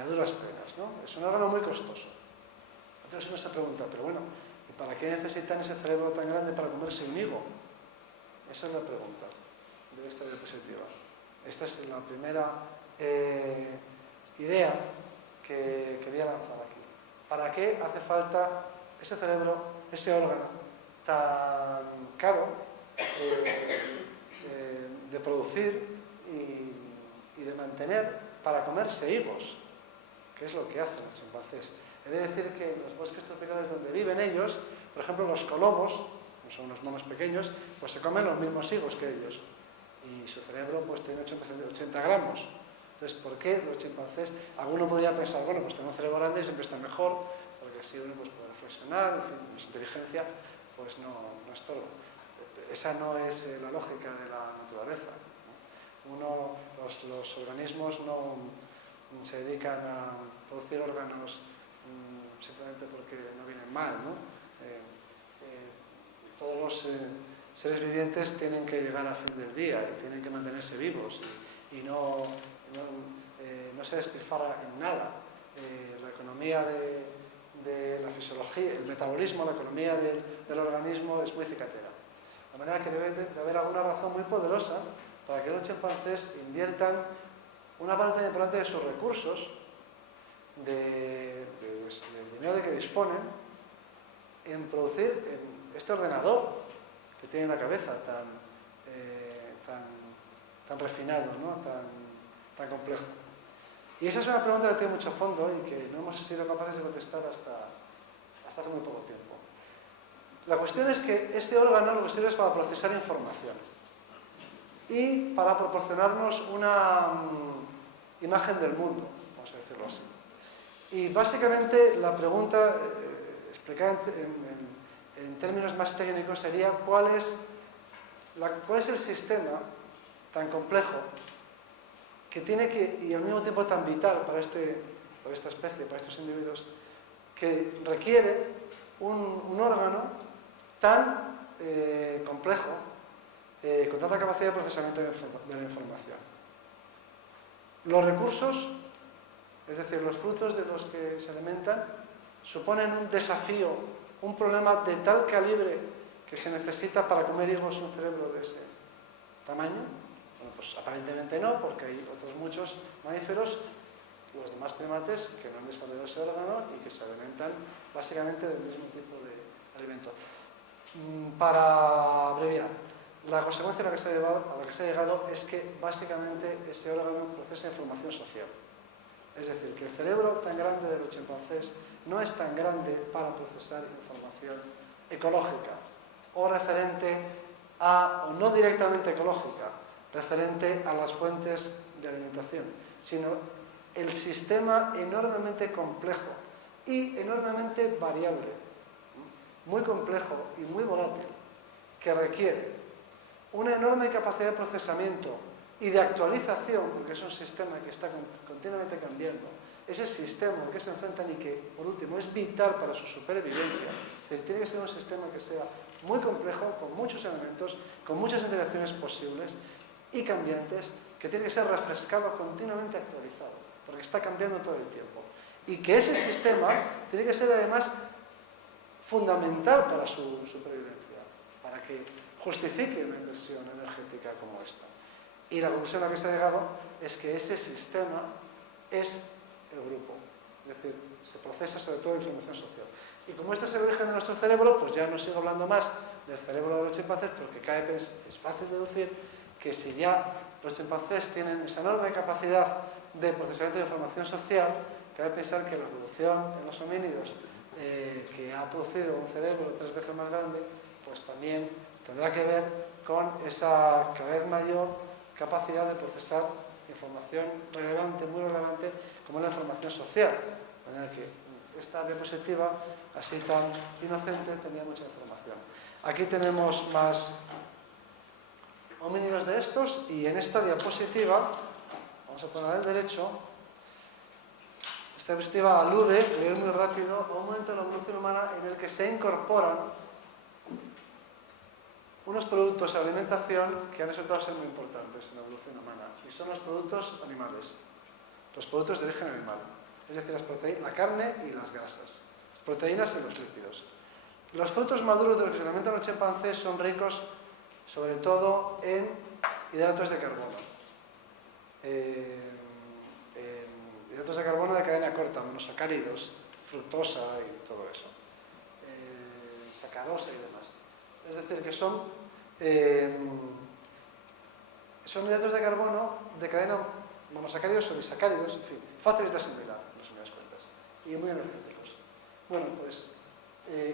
A duras penas, ¿no? Es un órgano muy costoso. Entonces uno se pregunta, pero bueno, ¿y para qué necesitan ese cerebro tan grande para comerse un higo? Esa es la pregunta de esta diapositiva. Esta es la primera idea que quería lanzar aquí. ¿Para qué hace falta ese cerebro, ese órgano tan caro de producir y de mantener para comerse higos, que es lo que hacen los chimpancés. He de decir que en los bosques tropicales donde viven ellos, por ejemplo los colobos, que son unos monos pequeños, pues se comen los mismos higos que ellos. Y su cerebro pues tiene 80 gramos. Entonces, ¿por qué los chimpancés? Alguno podría pensar, bueno, pues tengo un cerebro grande y siempre está mejor, porque así uno pues, puede reflexionar, en fin, su inteligencia pues no estorba. Esa no es la lógica de la naturaleza, ¿no? Los organismos no se dedican a producir órganos simplemente porque no vienen mal, ¿no? Todos los seres vivientes tienen que llegar a fin del día y tienen que mantenerse vivos y no se despilfarra en nada. La economía de la fisiología, el metabolismo, la economía del organismo es muy cicatera. De manera que debe de haber alguna razón muy poderosa para que los chimpancés inviertan una parte importante de sus recursos, del dinero de que disponen, en producir este ordenador que tiene en la cabeza tan refinado, ¿no? tan complejo. Y esa es una pregunta que tiene mucho fondo y que no hemos sido capaces de contestar hasta hace muy poco tiempo. La cuestión es que ese órgano lo que sirve es para procesar información y para proporcionarnos una imagen del mundo, vamos a decirlo así. Y básicamente la pregunta, explicada en términos más técnicos, sería ¿cuál es el sistema tan complejo que tiene y al mismo tiempo tan vital para esta especie, para estos individuos, que requiere un órgano tan complejo, con tanta capacidad de procesamiento de la información? Los recursos, es decir, los frutos de los que se alimentan, suponen un desafío, un problema de tal calibre que se necesita para comer higos un cerebro de ese tamaño. Bueno, pues aparentemente no, porque hay otros muchos mamíferos, los demás primates, que no han desarrollado ese órgano y que se alimentan básicamente del mismo tipo de alimento. Para abreviar, la consecuencia a la que se ha llegado es que básicamente ese órgano procesa información social. Es decir, que el cerebro tan grande de los chimpancés no es tan grande para procesar información ecológica o referente o no directamente ecológica, referente a las fuentes de alimentación, sino el sistema enormemente complejo y enormemente variable, muy complejo y muy volátil, que requiere una enorme capacidad de procesamiento y de actualización, porque es un sistema que está continuamente cambiando. Ese sistema al que se enfrentan y que, por último, es vital para su supervivencia. Es decir, tiene que ser un sistema que sea muy complejo, con muchos elementos, con muchas interacciones posibles y cambiantes, que tiene que ser refrescado, continuamente actualizado, porque está cambiando todo el tiempo. Y que ese sistema tiene que ser, además, fundamental para su supervivencia, para que justifique una inversión energética como esta. Y la conclusión a la que se ha llegado es que ese sistema es el grupo, es decir, se procesa sobre todo información social. Y como este es el origen de nuestro cerebro, pues ya no sigo hablando más del cerebro de los chimpancés, porque es fácil deducir que si ya los chimpancés tienen esa enorme capacidad de procesamiento de información social, cabe pensar que la evolución en los homínidos que ha producido un cerebro 3 veces más grande, pues también tendrá que ver con esa cada vez mayor capacidad de procesar información relevante, muy relevante, como la información social. De manera que esta diapositiva, así tan inocente, tenía mucha información. Aquí tenemos más homínidos de estos, y en esta diapositiva, vamos a poner al derecho, esta diapositiva alude, voy a ir muy rápido, a un momento de la evolución humana en el que se incorporan unos productos de alimentación que han resultado ser muy importantes en la evolución humana, y son los productos animales, los productos de origen animal, es decir, la carne y las grasas, las proteínas y los lípidos. Los frutos maduros de los que se alimentan los chimpancés son ricos sobre todo en hidratos de carbono, hidratos de carbono de cadena corta, monosacáridos, fructosa y todo eso. sacarosa y demás. Es decir, que son hidratos de carbono de cadena monosacáridos o disacáridos, en fin, fáciles de asimilar, en resumidas cuentas, y muy energéticos. Bueno, pues,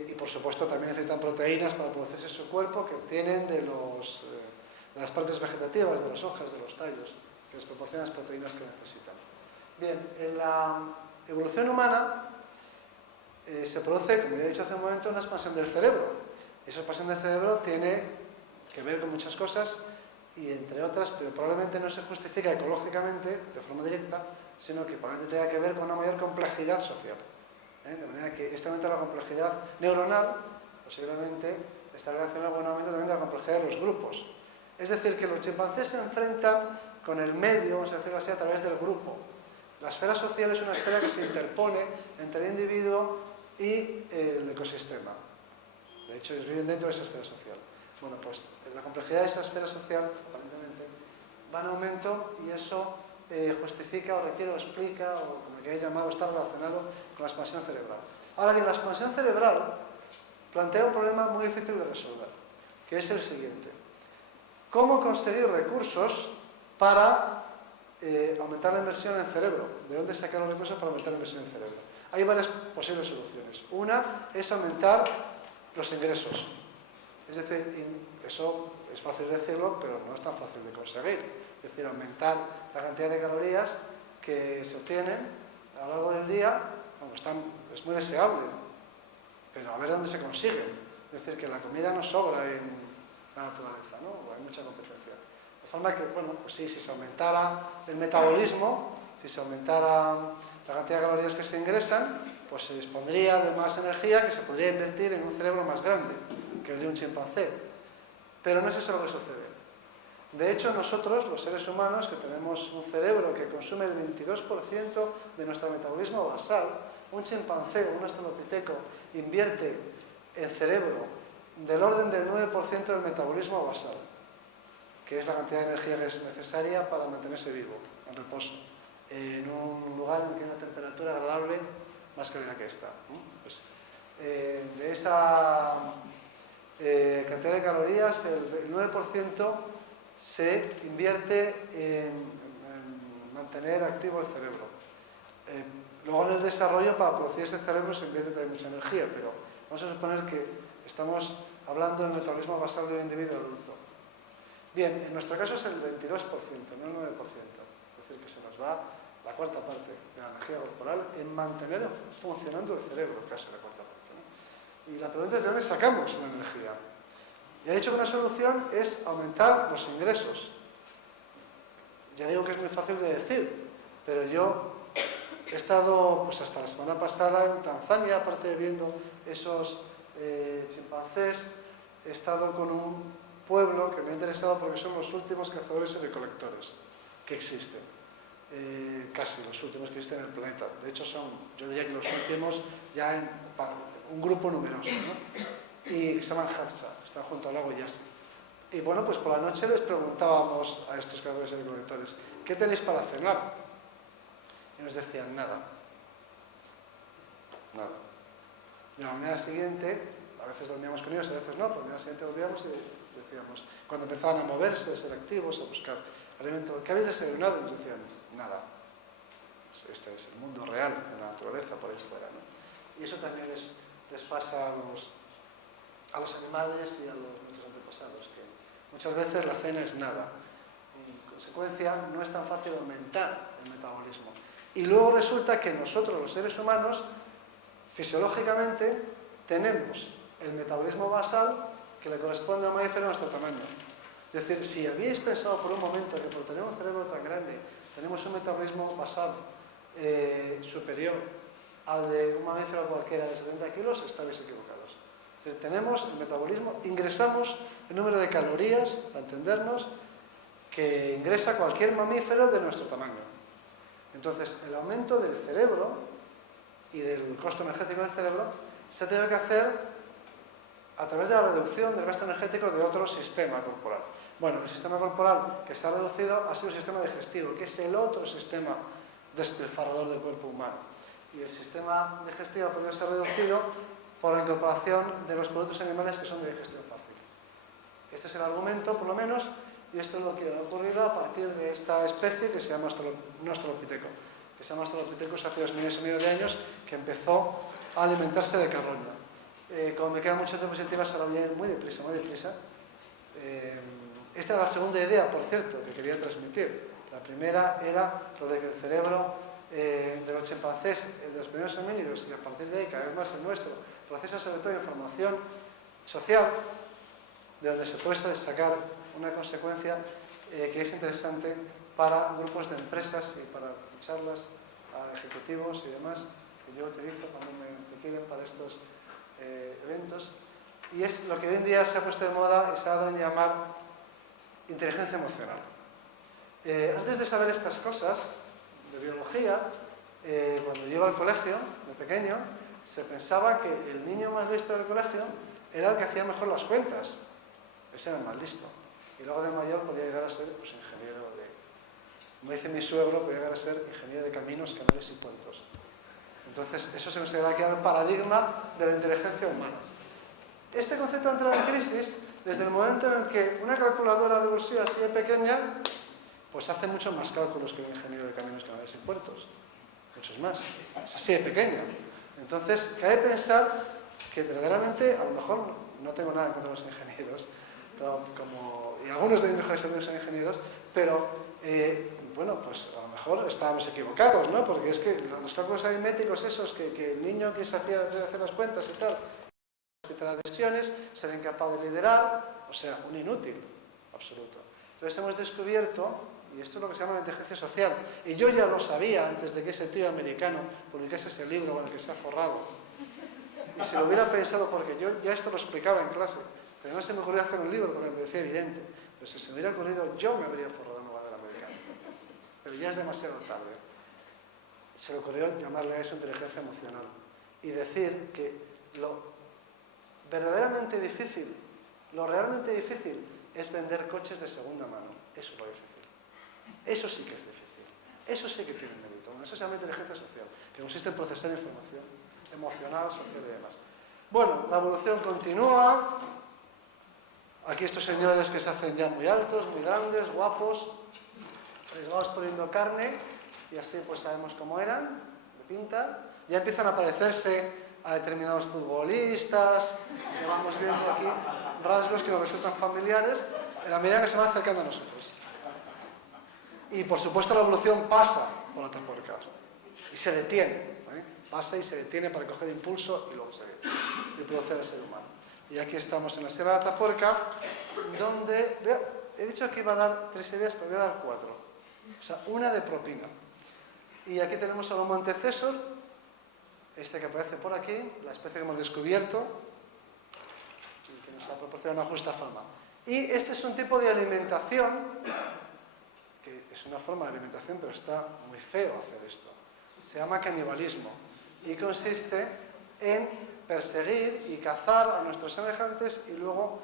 y por supuesto también necesitan proteínas para producirse su cuerpo, que obtienen de las partes vegetativas, de las hojas, de los tallos, que les proporcionan las proteínas que necesitan. Bien, en la evolución humana se produce, como ya he dicho hace un momento, una expansión del cerebro. Esa expansión del cerebro tiene que ver con muchas cosas y, entre otras, pero probablemente no se justifica ecológicamente de forma directa, sino que probablemente tenga que ver con una mayor complejidad social. De manera que este aumento de la complejidad neuronal posiblemente está relacionado con un aumento también de la complejidad de los grupos. Es decir, que los chimpancés se enfrentan con el medio, vamos a decirlo así, a través del grupo. La esfera social es una esfera que se interpone entre el individuo y el ecosistema. De hecho, ellos viven dentro de esa esfera social. Bueno, pues la complejidad de esa esfera social, aparentemente, va en aumento y eso justifica o requiere o explica, o como queráis llamarlo, está relacionado con la expansión cerebral. Ahora bien, la expansión cerebral plantea un problema muy difícil de resolver, que es el siguiente. ¿Cómo conseguir recursos para aumentar la inversión en cerebro? ¿De dónde sacar los recursos para aumentar la inversión en cerebro? Hay varias posibles soluciones. Una es aumentar los ingresos. Es decir, eso es fácil decirlo, pero no es tan fácil de conseguir. Es decir, aumentar la cantidad de calorías que se obtienen a lo largo del día, bueno, es muy deseable, pero a ver dónde se consiguen. Es decir, que la comida no sobra en la naturaleza, ¿no? Hay mucha competencia. De forma que, bueno, pues sí, si se aumentara el metabolismo, si se aumentara la cantidad de calorías que se ingresan, pues se dispondría de más energía que se podría invertir en un cerebro más grande que el de un chimpancé. Pero no es eso lo que sucede. De hecho, nosotros, los seres humanos, que tenemos un cerebro que consume el 22% de nuestro metabolismo basal, un chimpancé o un australopiteco invierte en cerebro del orden del 9% del metabolismo basal, que es la cantidad de energía que es necesaria para mantenerse vivo, en reposo, en un lugar en el que hay una temperatura agradable más cálida que esta. Pues, de esa cantidad de calorías, el 9% se invierte en mantener activo el cerebro. Luego en el desarrollo, para producir ese cerebro se invierte también mucha energía, pero vamos a suponer que estamos hablando del metabolismo basal de un individuo adulto. Bien, en nuestro caso es el 22%, no el 9%. Es decir, que se nos va la cuarta parte de la energía corporal en mantener funcionando el cerebro, casi la cuarta parte, ¿no? Y la pregunta es, ¿de dónde sacamos la energía? Ya he dicho que una solución es aumentar los ingresos. Ya digo que es muy fácil de decir, pero yo he estado, pues hasta la semana pasada en Tanzania, aparte de viendo esos chimpancés, he estado con un pueblo que me ha interesado porque son los últimos cazadores y recolectores que existen. Casi los últimos que existen en el planeta. De hecho, yo diría que los últimos ya en un grupo numeroso, ¿no? Y se llaman Hadza, están junto al lago Yasi. Y bueno, pues por la noche les preguntábamos a estos cazadores y recolectores, ¿qué tenéis para cenar? Y nos decían, nada. Nada. Y a la mañana siguiente, a veces dormíamos con ellos, a veces no, pero a la mañana siguiente volvíamos y decíamos, cuando empezaban a moverse, a ser activos, a buscar alimento, ¿qué habéis desayunado? Y nos decían, nada. Este es el mundo real, la naturaleza por ahí fuera, ¿no? Y eso también les pasa a los animales y a nuestros antepasados, que muchas veces la cena es nada. Y en consecuencia no es tan fácil aumentar el metabolismo. Y luego resulta que nosotros, los seres humanos, fisiológicamente tenemos el metabolismo basal que le corresponde a un mamífero de nuestro tamaño. Es decir, si habíais pensado por un momento que por tener un cerebro tan grande tenemos un metabolismo basal superior al de un mamífero cualquiera de 70 kilos, estabais equivocados. Es decir, tenemos el metabolismo, ingresamos el número de calorías, para entendernos, que ingresa cualquier mamífero de nuestro tamaño. Entonces, el aumento del cerebro y del costo energético del cerebro se tiene que hacer a través de la reducción del gasto energético de otro sistema corporal. Bueno, el sistema corporal que se ha reducido ha sido el sistema digestivo, que es el otro sistema despilfarrador del cuerpo humano. Y el sistema digestivo ha podido ser reducido por la incorporación de los productos animales que son de digestión fácil. Este es el argumento, por lo menos, y esto es lo que ha ocurrido a partir de esta especie que se llama Australopithecus, que se llama Australopithecus hace 2,5 millones de años, que empezó a alimentarse de carroña. Como me quedan muchas diapositivas, ahora voy muy deprisa, muy deprisa. Esta era la segunda idea, por cierto, que quería transmitir. La primera era lo de que el cerebro de los chimpancés, de los primeros homínidos, y a partir de ahí cada vez más el nuestro, procesa sobre todo información social, de donde se puede sacar una consecuencia que es interesante para grupos de empresas y para charlas a ejecutivos y demás, que yo utilizo cuando me piden para estos eventos. Y es lo que hoy en día se ha puesto de moda y se ha dado en llamar inteligencia emocional. Antes de saber estas cosas de biología, cuando yo iba al colegio, de pequeño, se pensaba que el niño más listo del colegio era el que hacía mejor las cuentas. Ese era el más listo. Y luego de mayor podía llegar a ser pues, ingeniero de... Como dice mi suegro, podía llegar a ser ingeniero de caminos, canales y puertos. Entonces, eso se considera que era el paradigma de la inteligencia humana. Este concepto ha entrado en crisis desde el momento en el que una calculadora de bolsillo así de pequeña pues hace muchos más cálculos que un ingeniero de caminos, canales y puertos. Muchos más. Es así de pequeña. Entonces, cabe pensar que verdaderamente, a lo mejor no tengo nada en contra de los ingenieros, y algunos de mis mejores amigos son ingenieros, pero bueno, pues a lo mejor estábamos equivocados, ¿no? Porque es que los cálculos aritméticos esos, que el niño que se hacía hacer las cuentas y tal, las decisiones, ser incapaz de liderar, o sea, un inútil absoluto. Entonces hemos descubierto, y esto es lo que se llama la inteligencia social, y yo ya lo sabía antes de que ese tío americano publicase ese libro con el que se ha forrado, y si lo hubiera pensado, porque yo ya esto lo explicaba en clase, pero no se me ocurrió hacer un libro porque me parecía evidente, pero si se me hubiera ocurrido, yo me habría forrado en lugar del americano. Pero ya es demasiado tarde. Se le ocurrió llamarle a eso inteligencia emocional y decir que lo realmente difícil es vender coches de segunda mano. Eso es lo difícil. Eso sí que es difícil. Eso sí que tiene mérito. Bueno, eso se llama inteligencia social, que consiste en procesar información emocional, social y demás. Bueno, la evolución continúa. Aquí estos señores que se hacen ya muy altos, muy grandes, guapos, les vamos poniendo carne y así pues sabemos cómo eran, de pinta. Ya empiezan a parecerse a determinados futbolistas, que vamos viendo aquí rasgos que nos resultan familiares en la medida que se van acercando a nosotros. Y por supuesto la evolución pasa por Atapuerca y se detiene, pasa y se detiene para coger impulso y luego seguir y producir al ser humano. Y aquí estamos en la Sierra de Atapuerca, donde, he dicho que iba a dar 3 ideas, pero voy a dar 4. O sea, una de propina. Y aquí tenemos al Homo antecessor, este que aparece por aquí, la especie que hemos descubierto, y que nos ha proporcionado una justa fama. Y este es un tipo de alimentación, que es una forma de alimentación, pero está muy feo hacer esto. Se llama canibalismo, y consiste en perseguir y cazar a nuestros semejantes y luego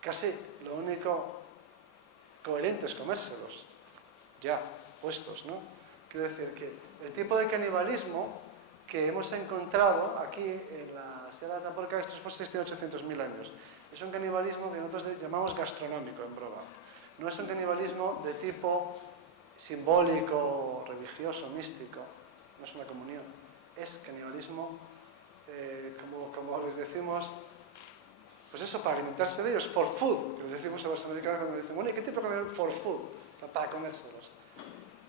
casi lo único coherente es comérselos, ya puestos, ¿no? Quiero decir que el tipo de canibalismo que hemos encontrado aquí en la Sierra de Atapuerca, estos fósiles tienen 800.000 años, es un canibalismo que nosotros llamamos gastronómico, en broma. No es un canibalismo de tipo simbólico, religioso, místico, no es una comunión, es canibalismo como les decimos, pues eso, para alimentarse de ellos, for food, que les decimos a los americanos cuando dicen, bueno, ¿y qué tipo de canibalismo? For food, para comérselos.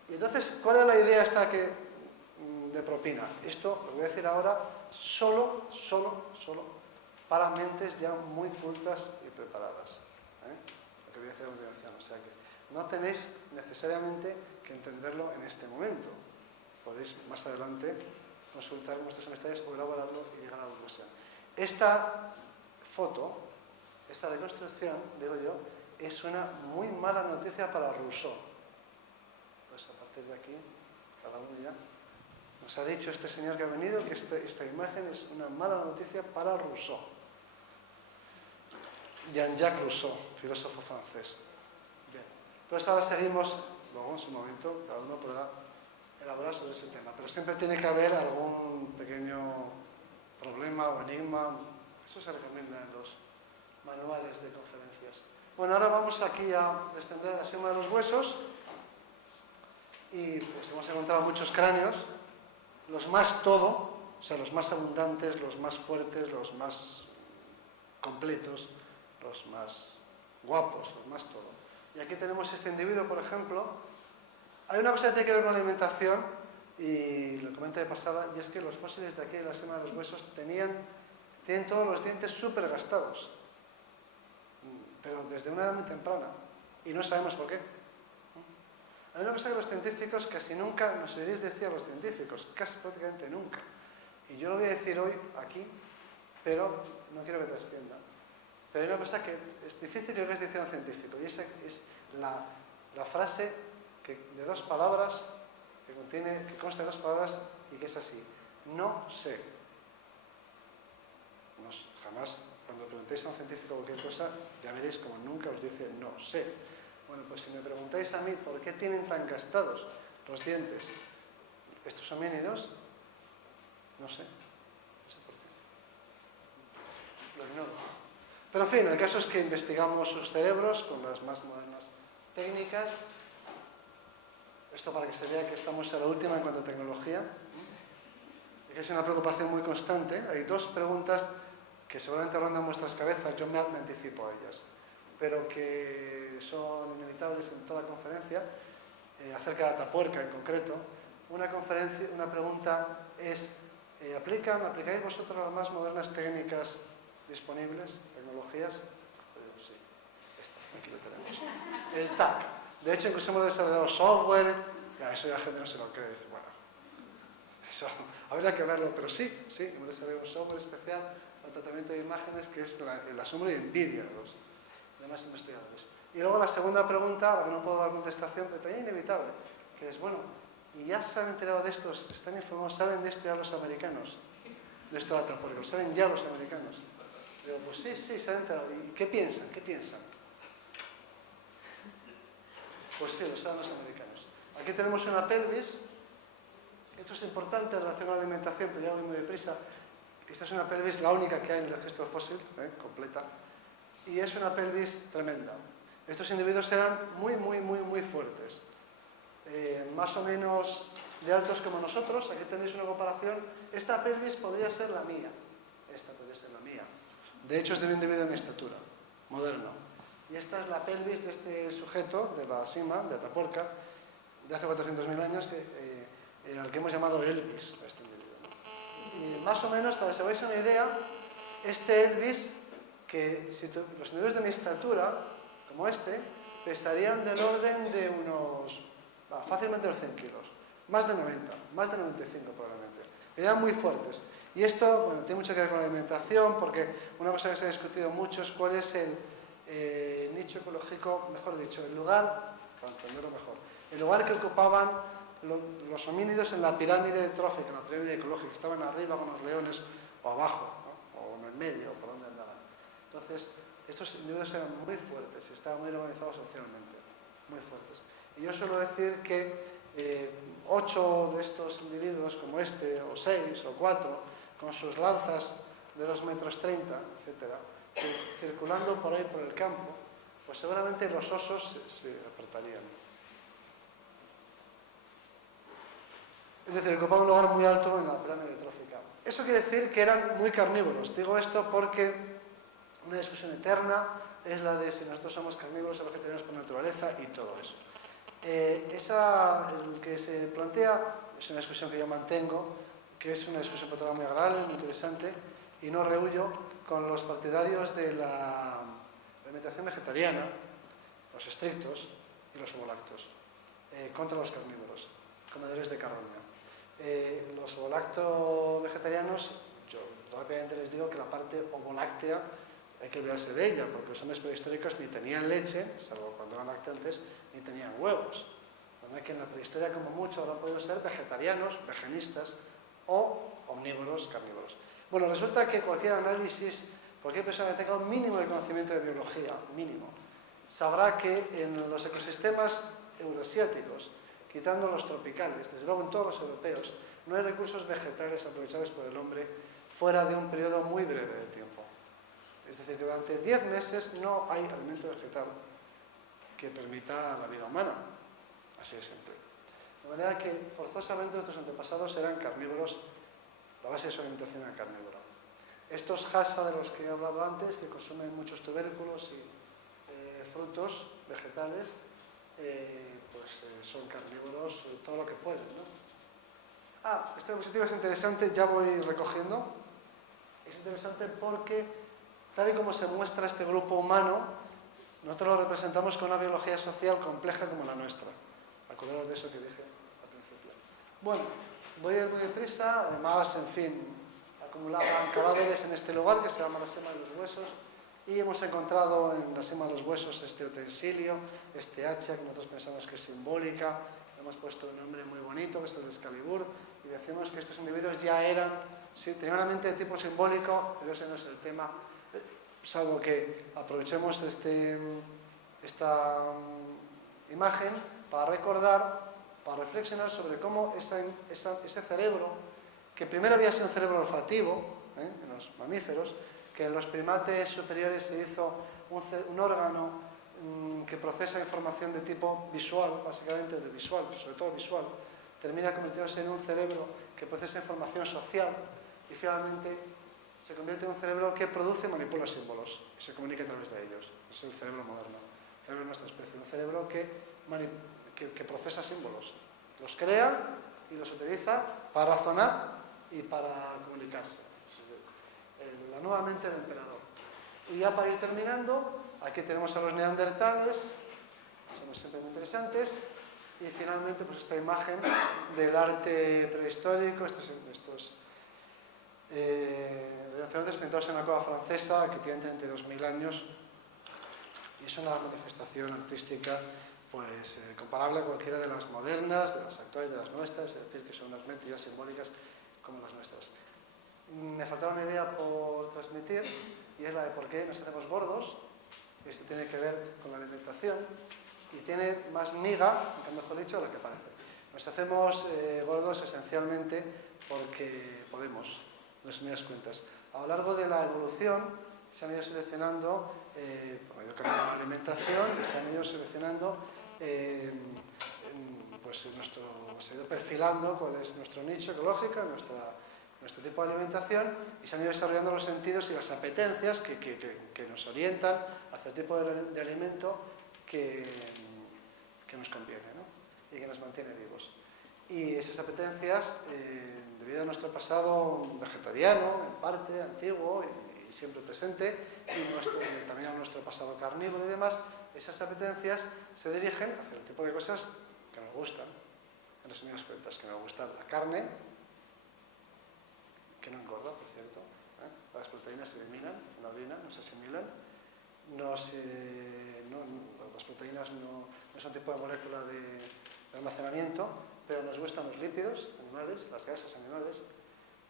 Y entonces, ¿cuál es la idea esta de propina? Esto, lo voy a decir ahora, solo para mentes ya muy cultas y preparadas. Lo que voy a decir a continuación. O sea que no tenéis necesariamente que entenderlo en este momento. Podéis más adelante consultar vuestras amistades o elaborarlo y llegar a la conclusión. Esta foto, esta reconstrucción, digo yo, es una muy mala noticia para Rousseau. Pues a partir de aquí, cada uno ya nos ha dicho este señor que ha venido que esta imagen es una mala noticia para Rousseau. Jean-Jacques Rousseau, filósofo francés. Bien. Entonces ahora seguimos, luego en su momento, cada uno podrá elaborar sobre ese tema, pero siempre tiene que haber algún pequeño problema o enigma, eso se recomienda en los manuales de conferencias. Bueno, ahora vamos aquí a descender la sima de los huesos y pues hemos encontrado muchos cráneos, los más todo, o sea, los más abundantes, los más fuertes, los más completos, los más guapos, los más todo. Y aquí tenemos este individuo, por ejemplo. Hay una cosa que tiene que ver con la alimentación, y lo comento de pasada, y es que los fósiles de aquí de la sima de los huesos tienen todos los dientes súper gastados, pero desde una edad muy temprana, y no sabemos por qué. Hay una cosa que los científicos casi nunca, nos oiréis decir a los científicos, casi prácticamente nunca, y yo lo voy a decir hoy aquí, pero no quiero que trascienda. Pero hay una cosa que es difícil que es decir a un científico, y esa es la frase de dos palabras, que consta de dos palabras y que es así: no sé. Jamás, cuando preguntéis a un científico cualquier cosa, ya veréis como nunca os dice no sé. Bueno, pues si me preguntáis a mí por qué tienen tan gastados los dientes estos homínidos, no sé por qué. Lo ignoro. Pero en fin, el caso es que investigamos sus cerebros con las más modernas técnicas. Esto para que se vea que estamos a la última en cuanto a tecnología. Y que es una preocupación muy constante. Hay dos preguntas que seguramente rondan vuestras cabezas, yo me anticipo a ellas, pero que son inevitables en toda conferencia, acerca de Atapuerca en concreto. Una pregunta es, ¿aplicáis vosotros las más modernas técnicas disponibles, tecnologías? Sí, aquí lo tenemos. El TAC. De hecho, incluso hemos desarrollado software, eso ya la gente no se lo cree, dice, bueno, eso habría que verlo, pero sí, hemos desarrollado un software especial para tratamiento de imágenes que es el asombro y envidia de los demás investigadores. Y luego la segunda pregunta, a la que no puedo dar contestación, pero también inevitable, que es, bueno, ¿y ya se han enterado de esto? ¿Están informados? ¿Saben de esto ya los americanos? De esto de Atapuerca, ¿lo saben ya los americanos? Digo, pues sí, se han enterado. ¿Y qué piensan? Pues sí, lo saben los americanos. Aquí tenemos una pelvis. Esto es importante en relación a la alimentación, pero ya voy muy deprisa. Esta es una pelvis, la única que hay en el registro fósil, completa. Y es una pelvis tremenda. Estos individuos eran muy fuertes. Más o menos de altos como nosotros. Aquí tenéis una comparación. Esta pelvis podría ser la mía. Esta podría ser la mía. De hecho, es de un individuo de mi estatura, moderno. Y esta es la pelvis de este sujeto, de la sima, de Atapuerca, de hace 400.000 años, al que hemos llamado Elvis, a este individuo. Y más o menos, para que se hagáis una idea, este Elvis, que si los individuos de mi estatura, como este, pesarían del orden de unos, fácilmente los 100 kilos, más de 90, más de 95 probablemente. Serían muy fuertes. Y esto, bueno, tiene mucho que ver con la alimentación, porque una cosa que se ha discutido mucho es cuál es el nicho ecológico, mejor dicho, el lugar, para entenderlo mejor, el lugar que ocupaban los homínidos en la pirámide trófica, en la pirámide ecológica, estaban arriba con los leones o abajo, ¿no? O en el medio, por donde andaban. Entonces, estos individuos eran muy fuertes y estaban muy organizados socialmente, muy fuertes. Y yo suelo decir que 8 de estos individuos, como este, o 6 o 4, con sus lanzas de 2,30 metros, etc., circulando por ahí por el campo, pues seguramente los osos se apretarían. Es decir, ocupaban un lugar muy alto en la pirámide trófica. Eso quiere decir que eran muy carnívoros. Digo esto porque una discusión eterna es la de si nosotros somos carnívoros o vegetarianos por naturaleza y todo eso. El que se plantea es una discusión que yo mantengo, que es una discusión por muy agradable, muy interesante, y no rehuyo con los partidarios de la alimentación vegetariana, los estrictos y los ovolactos, contra los carnívoros, comedores de carroña. Los ovolacto vegetarianos, yo rápidamente les digo que la parte ovoláctea hay que olvidarse de ella, porque los hombres prehistóricos ni tenían leche, salvo cuando eran lactantes, ni tenían huevos. Donde que en la prehistoria, como mucho, habrán podido ser vegetarianos, veganistas o omnívoros, carnívoros. Bueno, resulta que cualquier análisis, cualquier persona que tenga un mínimo de conocimiento de biología, mínimo, sabrá que en los ecosistemas euroasiáticos, quitando los tropicales, desde luego en todos los europeos, no hay recursos vegetales aprovechables por el hombre fuera de un periodo muy breve de tiempo. Es decir, que durante 10 meses no hay alimento vegetal que permita la vida humana. Así de simple. De manera que forzosamente nuestros antepasados eran carnívoros, la base de su alimentación era carnívora. Estos Hassa de los que he hablado antes, que consumen muchos tubérculos y frutos vegetales, son carnívoros todo lo que pueden, ¿no? Esta diapositiva es interesante, ya voy recogiendo. Es interesante porque, tal y como se muestra este grupo humano, nosotros lo representamos con una biología social compleja como la nuestra. Acordaros de eso que dije al principio. Bueno, voy a ir muy deprisa, además, en fin, acumulaban cadáveres en este lugar que se llama la Sema de los Huesos, y hemos encontrado en la Sema de los Huesos este utensilio, este hacha que nosotros pensamos que es simbólica. Hemos puesto un nombre muy bonito, que es el de Excalibur, y decimos que estos individuos ya eran, sí, tenían una mente de tipo simbólico, pero ese no es el tema, salvo que aprovechemos esta imagen para recordar, para reflexionar sobre cómo ese cerebro, que primero había sido un cerebro olfativo, en los mamíferos, que en los primates superiores se hizo un órgano que procesa información de tipo visual, básicamente de visual, sobre todo visual, termina convirtiéndose en un cerebro que procesa información social y finalmente se convierte en un cerebro que produce y manipula símbolos y se comunica a través de ellos. Es el cerebro moderno, el cerebro de nuestra especie, un cerebro que procesa símbolos, los crea y los utiliza para razonar y para comunicarse. La nueva mente del emperador. Y ya para ir terminando, aquí tenemos a los neandertales, son siempre muy interesantes, y finalmente pues esta imagen del arte prehistórico, estos rinocerontes pintados en una cueva francesa que tienen 32.000 años, y es una manifestación artística pues comparable a cualquiera de las modernas, de las actuales, de las nuestras, es decir, que son unas métricas simbólicas como las nuestras. Me faltaba una idea por transmitir, y es la de por qué nos hacemos gordos. Esto tiene que ver con la alimentación y tiene más miga, mejor dicho, de lo que parece. Nos hacemos gordos esencialmente porque podemos, en resumidas cuentas. A lo largo de la evolución se han ido seleccionando, ha ido cambiando la alimentación y se han ido seleccionando, se ha ido perfilando cuál es nuestro nicho ecológico, nuestro tipo de alimentación, y se han ido desarrollando los sentidos y las apetencias que nos orientan hacia el tipo de alimento que nos conviene, ¿no? Y que nos mantiene vivos. Y esas apetencias, debido a nuestro pasado vegetariano, en parte, antiguo y siempre presente, y también a nuestro pasado carnívoro y demás, esas apetencias se dirigen hacia el tipo de cosas que nos gustan. En resumidas cuentas, que nos gusta la carne, que no engorda, por cierto. Las proteínas se eliminan en la orina, no se asimilan. Las proteínas no son un tipo de molécula de almacenamiento, pero nos gustan los lípidos animales, las grasas animales,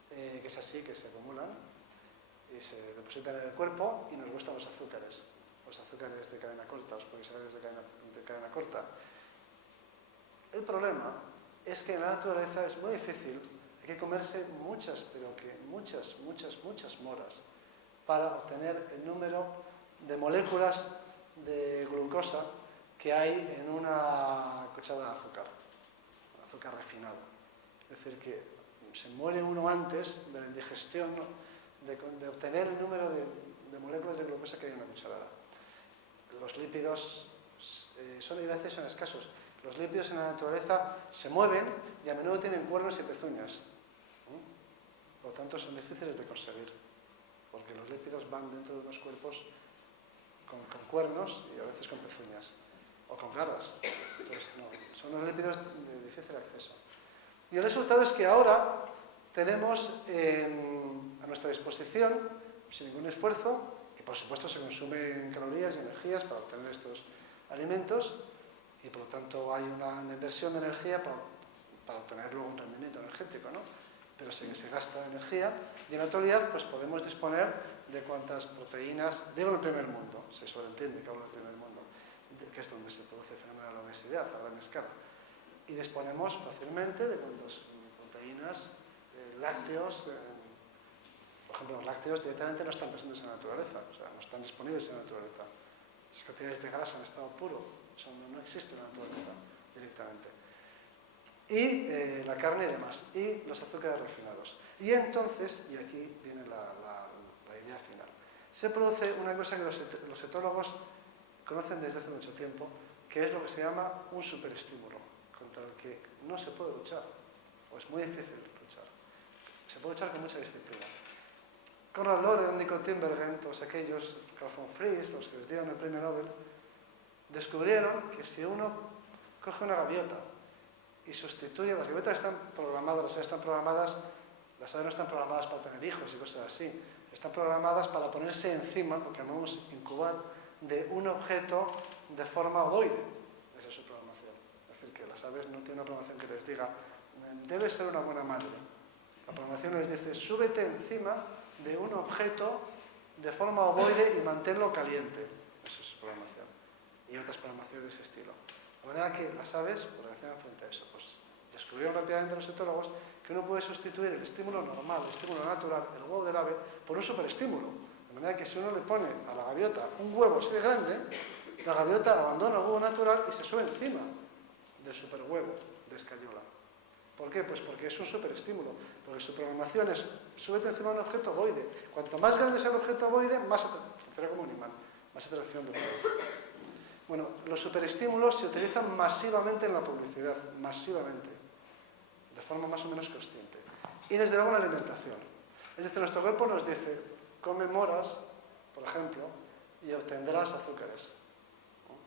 que es así, que se acumulan y se depositan en el cuerpo, y nos gustan los azúcares de cadena corta, los polisacarídeos de cadena corta. El problema es que en la naturaleza es muy difícil. Hay que comerse muchas moras para obtener el número de moléculas de glucosa que hay en una cucharada de azúcar refinado. Es decir, que se muere uno antes de la indigestión, ¿no?, de obtener el número de moléculas de glucosa que hay en una cucharada. Los lípidos a veces son escasos. Los lípidos en la naturaleza se mueven y a menudo tienen cuernos y pezuñas. Por lo tanto, son difíciles de conseguir, porque los lípidos van dentro de unos cuerpos con cuernos y a veces con pezuñas, o con garras. Entonces, son unos lípidos de difícil acceso. Y el resultado es que ahora tenemos a nuestra disposición, sin ningún esfuerzo, y por supuesto se consumen calorías y energías para obtener estos alimentos, y por lo tanto hay una inversión de energía para obtener luego un rendimiento energético, ¿no? Pero se gasta energía, y en la actualidad pues podemos disponer de cuantas proteínas, digo en el primer mundo, se sobreentiende que hablo del primer mundo, que es donde se produce el fenómeno de la obesidad a gran escala, y disponemos fácilmente de cuantas proteínas, lácteos, ejemplo, los lácteos directamente no están presentes en la naturaleza, o sea, no están disponibles en la naturaleza. Las cantidades de grasa en estado puro, eso no existe en la naturaleza directamente. Y la carne y demás, y los azúcares refinados. Y entonces, y aquí viene la idea final, se produce una cosa que los etólogos conocen desde hace mucho tiempo, que es lo que se llama un superestímulo, contra el que no se puede luchar, o es muy difícil luchar. Se puede luchar con mucha disciplina. Konrad Lorenz, Nico Tinbergen, todos aquellos, Carl von Fries, los que les dieron el premio Nobel, descubrieron que si uno coge una gaviota y sustituye, las gaviotas están programadas, las aves están programadas, las aves no están programadas para tener hijos y cosas así, están programadas para ponerse encima, lo que llamamos incubar, de un objeto de forma ovoide. Esa es su programación. Es decir, que las aves no tienen una programación que les diga, debes ser una buena madre. La programación les dice, súbete encima de un objeto de forma ovoide y manténlo caliente. Esa es su programación. Y otras programaciones de ese estilo. De manera que las aves, por reacción frente a eso, pues descubrieron rápidamente los etólogos que uno puede sustituir el estímulo normal, el estímulo natural, el huevo del ave, por un superestímulo. De manera que si uno le pone a la gaviota un huevo así de grande, la gaviota abandona el huevo natural y se sube encima del superhuevo de escayola. ¿Por qué? Pues porque es un superestímulo. Porque su programación es, súbete encima de un objeto ovoide. Cuanto más grande sea el objeto ovoide, más funciona como un imán, más atracción le produce. Bueno, los superestímulos se utilizan masivamente en la publicidad, masivamente, de forma más o menos consciente. Y desde luego en la alimentación. Es decir, nuestro cuerpo nos dice, come moras, por ejemplo, y obtendrás azúcares.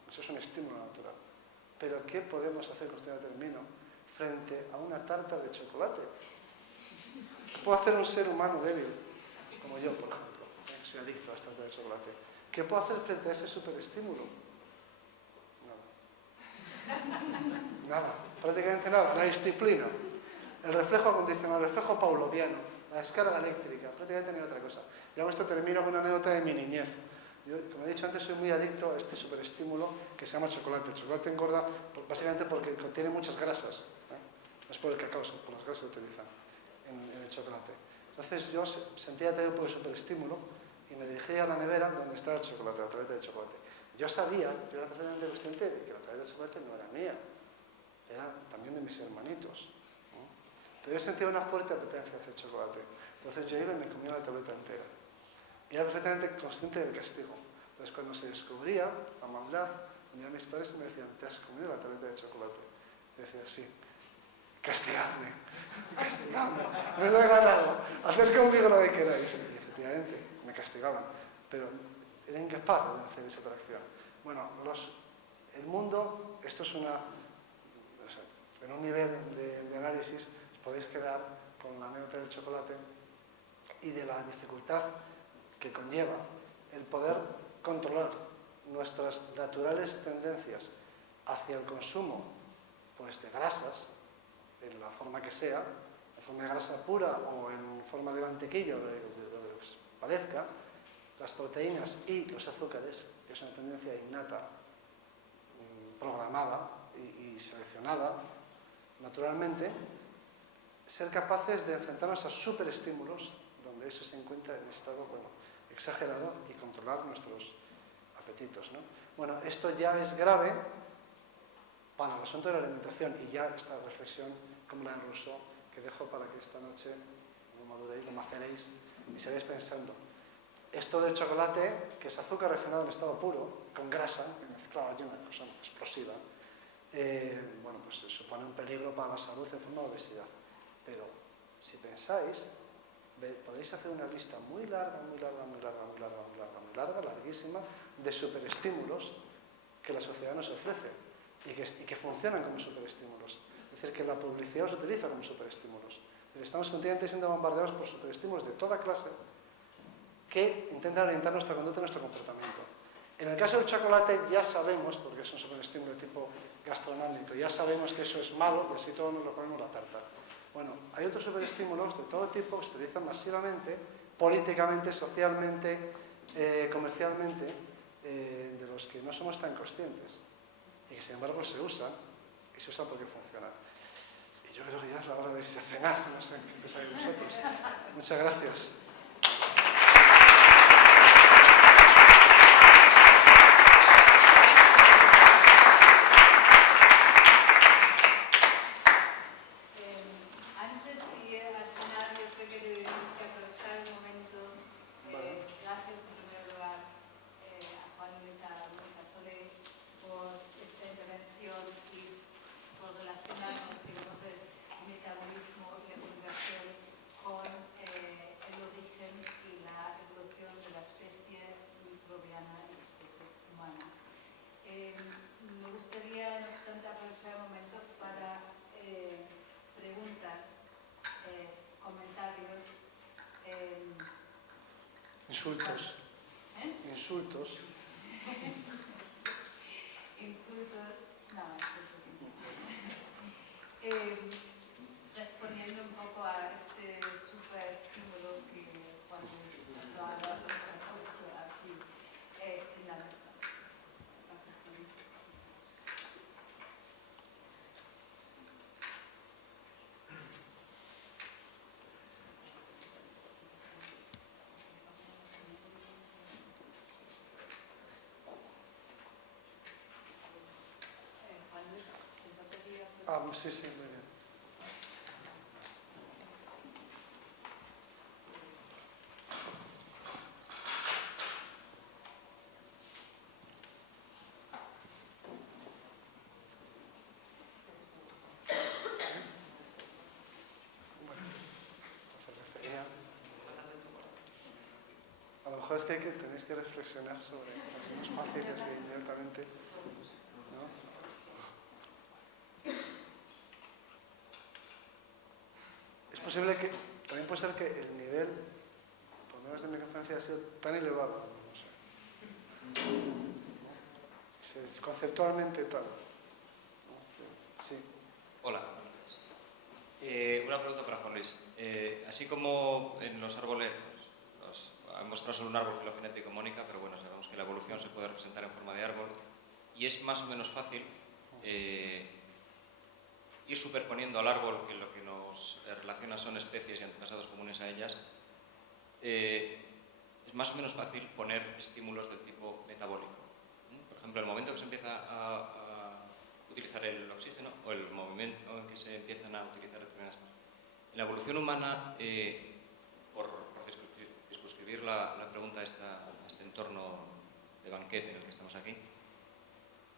Eso es un estímulo natural. Pero ¿qué podemos hacer, con usted termino, frente a una tarta de chocolate? ¿Qué puede hacer un ser humano débil, como yo, por ejemplo, que soy adicto a las tartas de chocolate? ¿Qué puedo hacer frente a ese superestímulo? Nada, prácticamente nada, la disciplina, el reflejo acondicionado, el reflejo pavloviano, la descarga eléctrica, prácticamente ni otra cosa. Y con esto termino con una anécdota de mi niñez. Yo, como he dicho antes, soy muy adicto a este superestímulo que se llama chocolate. El chocolate engorda básicamente porque contiene muchas grasas, no es por el cacao, sino por las grasas que utilizan en el chocolate. Entonces yo sentía atraído por el superestímulo y me dirigí a la nevera donde estaba el chocolate, la tableta de chocolate. Yo era perfectamente consciente de que la tableta de chocolate no era mía, era también de mis hermanitos, ¿no? Pero yo sentía una fuerte apetencia hacia el chocolate. Entonces yo iba y me comía la tableta entera. Y era perfectamente consciente del castigo. Entonces cuando se descubría la maldad, venía mis padres y me decían, ¿te has comido la tableta de chocolate? Y decía, sí. Castigadme, castigadme, me lo he ganado, haced conmigo lo que queráis. Y efectivamente, me castigaban, pero era incapaz de hacer esa atracción. Bueno, el mundo, esto es en un nivel de análisis, os podéis quedar con la anécdota del chocolate y de la dificultad que conlleva el poder controlar nuestras naturales tendencias hacia el consumo pues, de grasas, en la forma que sea, en forma de grasa pura o en forma de mantequilla o de lo que os parezca, las proteínas y los azúcares, que es una tendencia innata, programada y seleccionada naturalmente, ser capaces de enfrentarnos a superestímulos donde eso se encuentra en estado exagerado y controlar nuestros apetitos, ¿no? Bueno, esto ya es grave para el asunto de la alimentación y ya esta reflexión como la de Rousseau que dejo para que esta noche lo maduréis, lo maceréis y sigáis pensando. Esto del chocolate, que es azúcar refinado en estado puro, con grasa, mezclada y una cosa explosiva, pues supone un peligro para la salud en forma de obesidad. Pero si pensáis, podréis hacer una lista muy larga, larguísima, de superestímulos que la sociedad nos ofrece y que funcionan como superestímulos. Es decir, que la publicidad los utiliza como superestímulos. Estamos continuamente siendo bombardeados por superestímulos de toda clase que intentan orientar nuestra conducta y nuestro comportamiento. En el caso del chocolate ya sabemos, porque es un superestímulo de tipo gastronómico, ya sabemos que eso es malo y así todos nos lo comemos la tarta. Bueno, hay otros superestímulos de todo tipo que se utilizan masivamente, políticamente, socialmente, comercialmente, de los que no somos tan conscientes y que sin embargo se usan y se usan porque funcionan. Y yo creo que ya es la hora de irse a cenar, no sé qué pensáis vosotros. Muchas gracias. será un momento para preguntas, comentarios. Insultos. Insultos. Insultos. No, respondiendo un poco a este super estímulo que Juan Luis nos ha puesto aquí en la mesa. Juan Luis, ¿te pedía? Sí, sí, muy bien. A lo mejor es que tenéis que reflexionar sobre cosas fáciles y inmediatamente, ¿no? Es posible que, también puede ser que el nivel, por lo menos de mi conferencia, ha sido tan elevado, no sé. Es conceptualmente tal. Sí. Hola. Una pregunta para Juan Luis. Así como en los árboles, ha mostrado solo un árbol filogenético, Mónica, pero bueno, sabemos que la evolución se puede representar en forma de árbol y es más o menos fácil ir superponiendo al árbol, que lo que nos relaciona son especies y antepasados comunes a ellas. Es más o menos fácil poner estímulos del tipo metabólico. Por ejemplo, el momento que se empieza a utilizar el oxígeno o el movimiento en que se empiezan a utilizar determinadas cosas. En la evolución humana, por circunscribir la pregunta a este entorno de banquete en el que estamos aquí,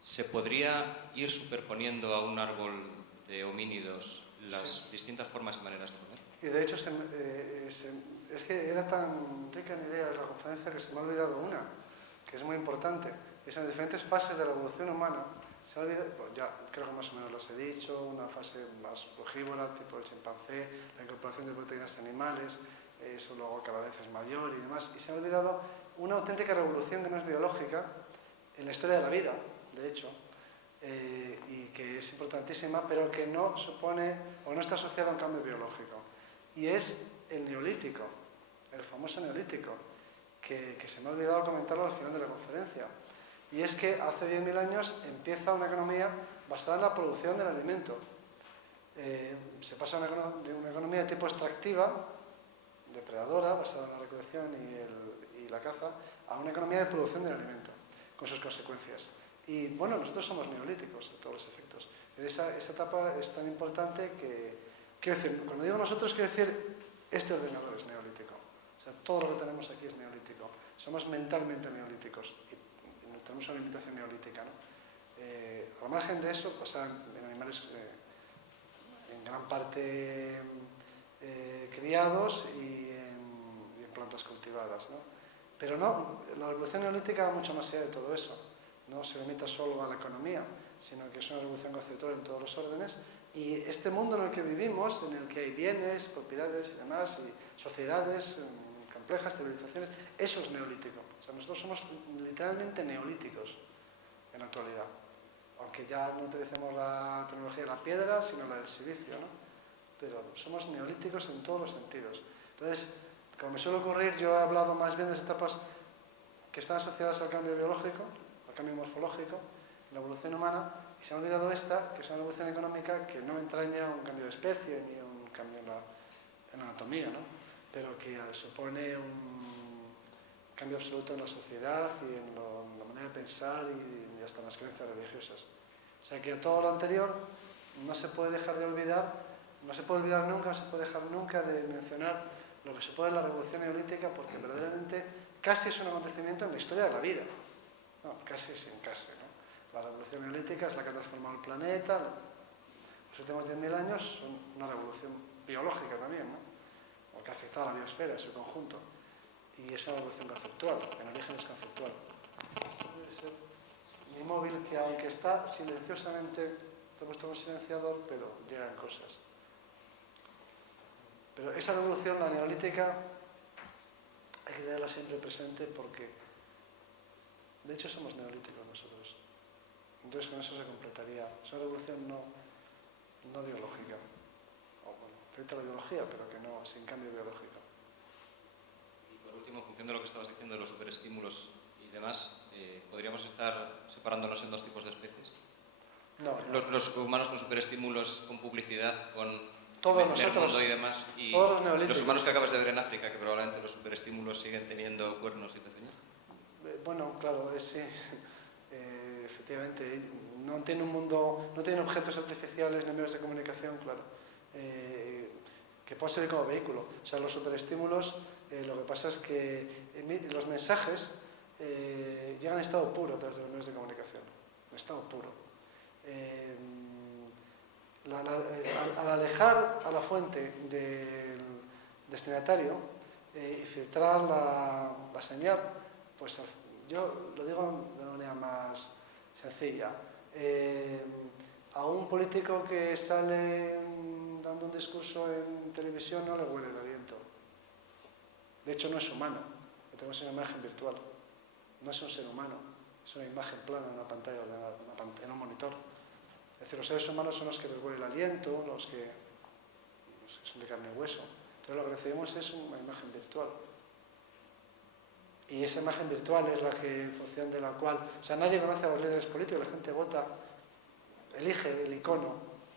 ¿se podría ir superponiendo a un árbol de homínidos las distintas formas y maneras de comer? Y de hecho, es que era tan rica en ideas la conferencia que se me ha olvidado una, que es muy importante. Es en diferentes fases de la evolución humana. Se ha olvidado, pues ya creo que más o menos los he dicho, una fase más frugívora, tipo el chimpancé, la incorporación de proteínas animales, eso luego cada vez es mayor y demás. Y se ha olvidado una auténtica revolución que no es biológica en la historia de la vida, de hecho, y que es importantísima, pero que no supone o no está asociada a un cambio biológico. Y es el neolítico, el famoso neolítico, que se me ha olvidado comentarlo al final de la conferencia. Y es que hace 10.000 años empieza una economía basada en la producción del alimento. Se pasa de una economía de tipo extractiva, depredadora, basada en la recolección y la caza, a una economía de producción del alimento, con sus consecuencias. Y bueno, nosotros somos neolíticos en todos los efectos. Esa etapa es tan importante que, quiero decir, cuando digo nosotros, quiero decir, este ordenador es neolítico. O sea, todo lo que tenemos aquí es neolítico. Somos mentalmente neolíticos. Tenemos una limitación neolítica, ¿no? Al margen de eso, pasan en animales en gran parte criados y en plantas cultivadas, ¿no? Pero no, la revolución neolítica va mucho más allá de todo eso. No se limita solo a la economía, sino que es una revolución conceptual en todos los órdenes. Y este mundo en el que vivimos, en el que hay bienes, propiedades y demás, y sociedades complejas, civilizaciones, eso es neolítico. O sea, nosotros somos literalmente neolíticos en la actualidad. Aunque ya no utilicemos la tecnología de la piedra, sino la del silicio, ¿no? Pero somos neolíticos en todos los sentidos. Entonces, como me suele ocurrir, yo he hablado más bien de las etapas que están asociadas al cambio biológico, al cambio morfológico, la evolución humana, y se ha olvidado esta, que es una evolución económica que no entraña un cambio de especie ni un cambio en la anatomía, ¿no? Pero que supone un cambio absoluto en la sociedad y en la manera de pensar y hasta en las creencias religiosas. O sea que a todo lo anterior no se puede dejar de olvidar, no se puede olvidar nunca, no se puede dejar nunca de mencionar lo que supone la revolución neolítica, porque verdaderamente casi es un acontecimiento en la historia de la vida. No, casi sin casi, ¿no? La revolución neolítica es la que ha transformado el planeta. Los últimos 10.000 años son una revolución biológica también, ¿no? Porque ha afectado a la biosfera en su conjunto. Y es una revolución conceptual, en origen es conceptual. Puede ser mi móvil, que aunque está silenciosamente está puesto un silenciador, pero llegan cosas. Pero esa revolución, la neolítica, hay que tenerla siempre presente porque, de hecho, somos neolíticos nosotros. Entonces, con eso se completaría. Es una revolución no biológica. O, bueno, frente a la biología, pero que no, sin cambio biológico. Y por último, en función de lo que estabas diciendo de los superestímulos y demás, ¿podríamos estar separándonos en dos tipos de especies? No. Los humanos con superestímulos, con publicidad, con todos nosotros, mundo y demás, y todos los neolíticos. los humanos que acabas de ver en África, que probablemente los superestímulos siguen teniendo cuernos y pezuñas. Bueno, claro, sí, efectivamente, no tiene un mundo, no tiene objetos artificiales ni medios de comunicación, claro, que puedan servir como vehículo. O sea, los superestímulos, lo que pasa es que los mensajes llegan en estado puro a través de los medios de comunicación, en estado puro. Al alejar a la fuente del destinatario y filtrar la señal, pues yo lo digo de una manera más sencilla. A un político que sale dando un discurso en televisión no le huele el aliento. De hecho, no es humano. Tenemos una imagen virtual. No es un ser humano. Es una imagen plana en una pantalla ordenada, en un monitor. Es decir, los seres humanos son los que les huele el aliento, los que son de carne y hueso. Entonces lo que recibimos es una imagen virtual. Y esa imagen virtual es la que, en función de la cual... O sea, nadie conoce a los líderes políticos, la gente vota, elige el icono,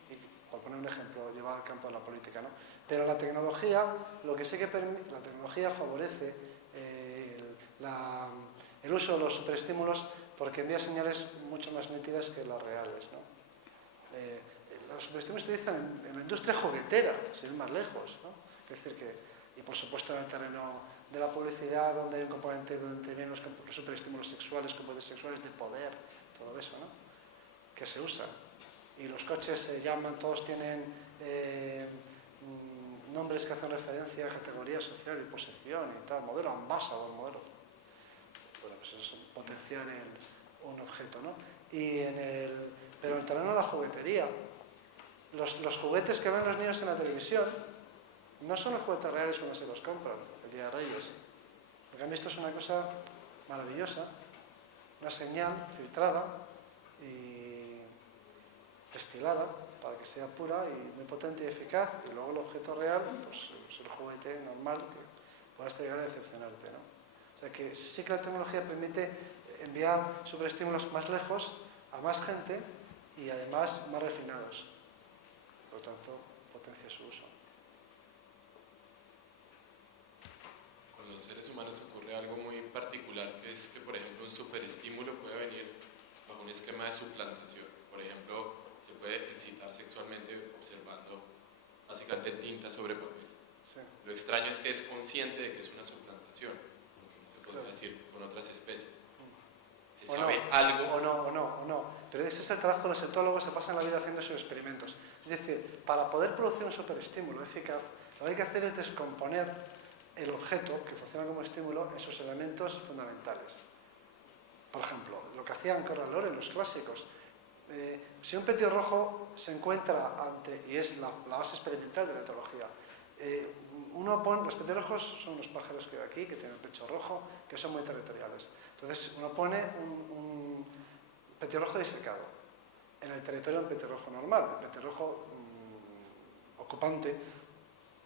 y, por poner un ejemplo, llevado al campo de la política, ¿no? Pero la tecnología, lo que sí que permite, la tecnología favorece el uso de los superestímulos porque envía señales mucho más nítidas que las reales, ¿no? Los superestímulos se utilizan en la industria juguetera, sin ir más lejos, ¿no? Es decir, y por supuesto en el terreno de la publicidad, donde hay un componente donde intervienen los superestímulos sexuales, componentes sexuales de poder, todo eso, ¿no? Que se usa. Y los coches se llaman, todos tienen nombres que hacen referencia a categoría social y posesión y tal, modelo ambassador, modelo. Bueno, pues eso es potenciar un objeto, ¿no? Pero en el terreno de la juguetería, los juguetes que ven los niños en la televisión no son los juguetes reales cuando se los compran el día de Reyes. Lo que han visto es una cosa maravillosa, una señal filtrada y destilada para que sea pura y muy potente y eficaz, y luego el objeto real pues es el juguete normal que puedas llegar a decepcionarte, ¿no? O sea que sí que la tecnología permite enviar superestímulos más lejos a más gente y además más refinados. Por lo tanto, potencia su uso. Con los seres humanos ocurre algo muy particular, que es que, por ejemplo, un superestímulo puede venir bajo un esquema de suplantación. Por ejemplo, se puede excitar sexualmente observando básicamente tinta sobre papel. Sí. Lo extraño es que es consciente de que es una suplantación, lo que no se podría decir con otras especies. ¿Se sabe algo? O no. Pero ese es el trabajo de los etólogos, se pasan la vida haciendo esos experimentos. Es decir, para poder producir un superestímulo eficaz, lo que hay que hacer es descomponer el objeto que funciona como estímulo en sus elementos fundamentales. Por ejemplo, lo que hacían Conrad Lorenz, los clásicos. Si un petirrojo se encuentra ante, y es la base experimental de la etología, los petirrojos son unos pájaros que hay aquí, que tienen el pecho rojo, que son muy territoriales. Entonces uno pone un petirrojo disecado en el territorio de un petirrojo normal. El petirrojo ocupante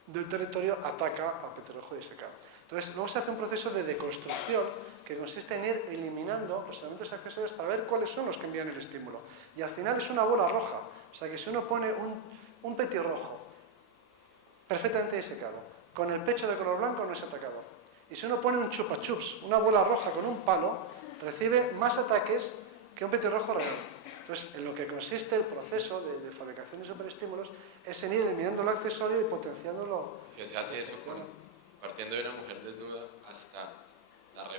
del territorio ataca al petirrojo disecado. Entonces luego se hace un proceso de deconstrucción que consiste en ir eliminando los elementos accesorios para ver cuáles son los que envían el estímulo. Y al final es una bola roja. O sea que si uno pone un petirrojo perfectamente disecado, con el pecho de color blanco, no es atacado. Y si uno pone un chupa chups, una bola roja con un palo, recibe más ataques que un petirrojo real. Entonces, en lo que consiste el proceso de fabricación de superestímulos es en ir eliminando lo accesorio y potenciándolo. Si se hace eso partiendo de una mujer desnuda hasta la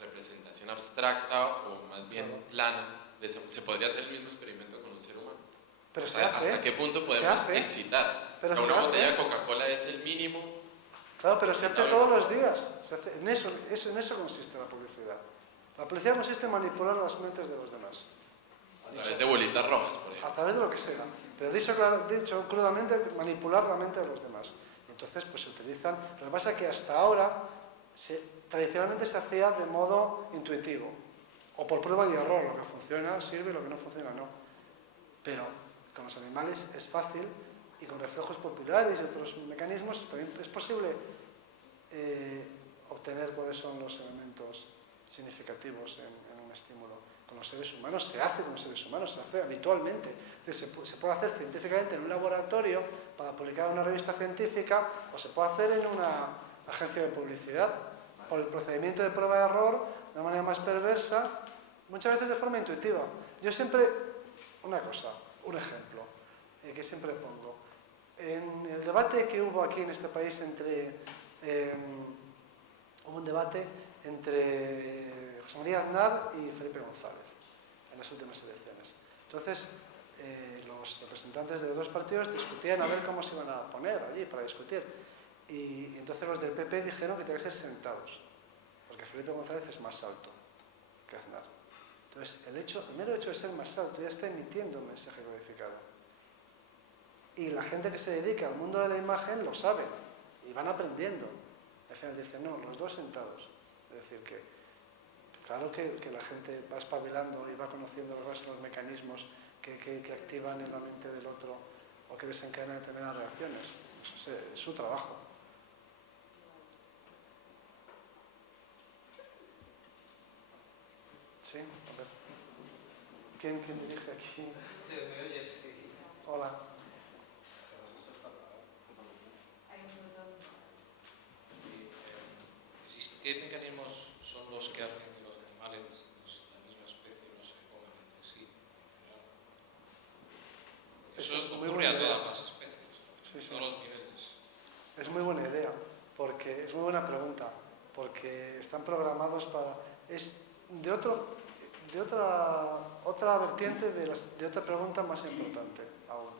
representación abstracta o más bien plana, se podría hacer el mismo experimento con un ser humano. Pero ¿Hasta qué punto podemos excitar? Pero una botella de Coca-Cola es el mínimo. Claro, pero se hace todos los días. En eso consiste la publicidad. La publicidad consiste en manipular las mentes de los demás. A través de bolitas rojas, por A ejemplo. través de lo que sea. Pero dicho crudamente, manipular la mente de los demás. Y entonces, pues se utilizan. Lo que pasa es que hasta ahora, tradicionalmente se hacía de modo intuitivo. O por prueba y error. Lo que funciona sirve, lo que no funciona no. Pero con los animales es fácil y con reflejos pupulares y otros mecanismos también es posible obtener cuáles son los elementos significativos en un estímulo. Con los seres humanos se hace con los seres humanos, se hace habitualmente. Es decir, se puede hacer científicamente en un laboratorio para publicar en una revista científica o se puede hacer en una agencia de publicidad por el procedimiento de prueba y error de una manera más perversa, muchas veces de forma intuitiva. Yo siempre, una cosa, un ejemplo que siempre pongo. En el debate que hubo aquí en este país hubo un debate entre José María Aznar y Felipe González en las últimas elecciones. Entonces, los representantes de los dos partidos discutían a ver cómo se iban a poner allí para discutir. Y entonces los del PP dijeron que tenían que ser sentados, porque Felipe González es más alto que Aznar. Entonces, el mero hecho de ser más alto ya está emitiendo un mensaje codificado. Y la gente que se dedica al mundo de la imagen lo sabe y van aprendiendo. Al final dicen, no, los dos sentados. Es decir, que claro que la gente va espabilando y va conociendo cuáles son los mecanismos que activan en la mente del otro o que desencadenan determinadas reacciones. Eso es su trabajo. ¿Sí? A ver. ¿Quién dirige aquí? ¿Me oyes? Sí. Hola. ¿Qué mecanismos son los que hacen que los animales de la misma especie no se coman entre sí? Eso ocurre a todas las especies, Sí, sí. a todos los niveles. Es muy buena idea, porque es muy buena pregunta, porque están programados para... Es de otra vertiente de otra pregunta más importante aún.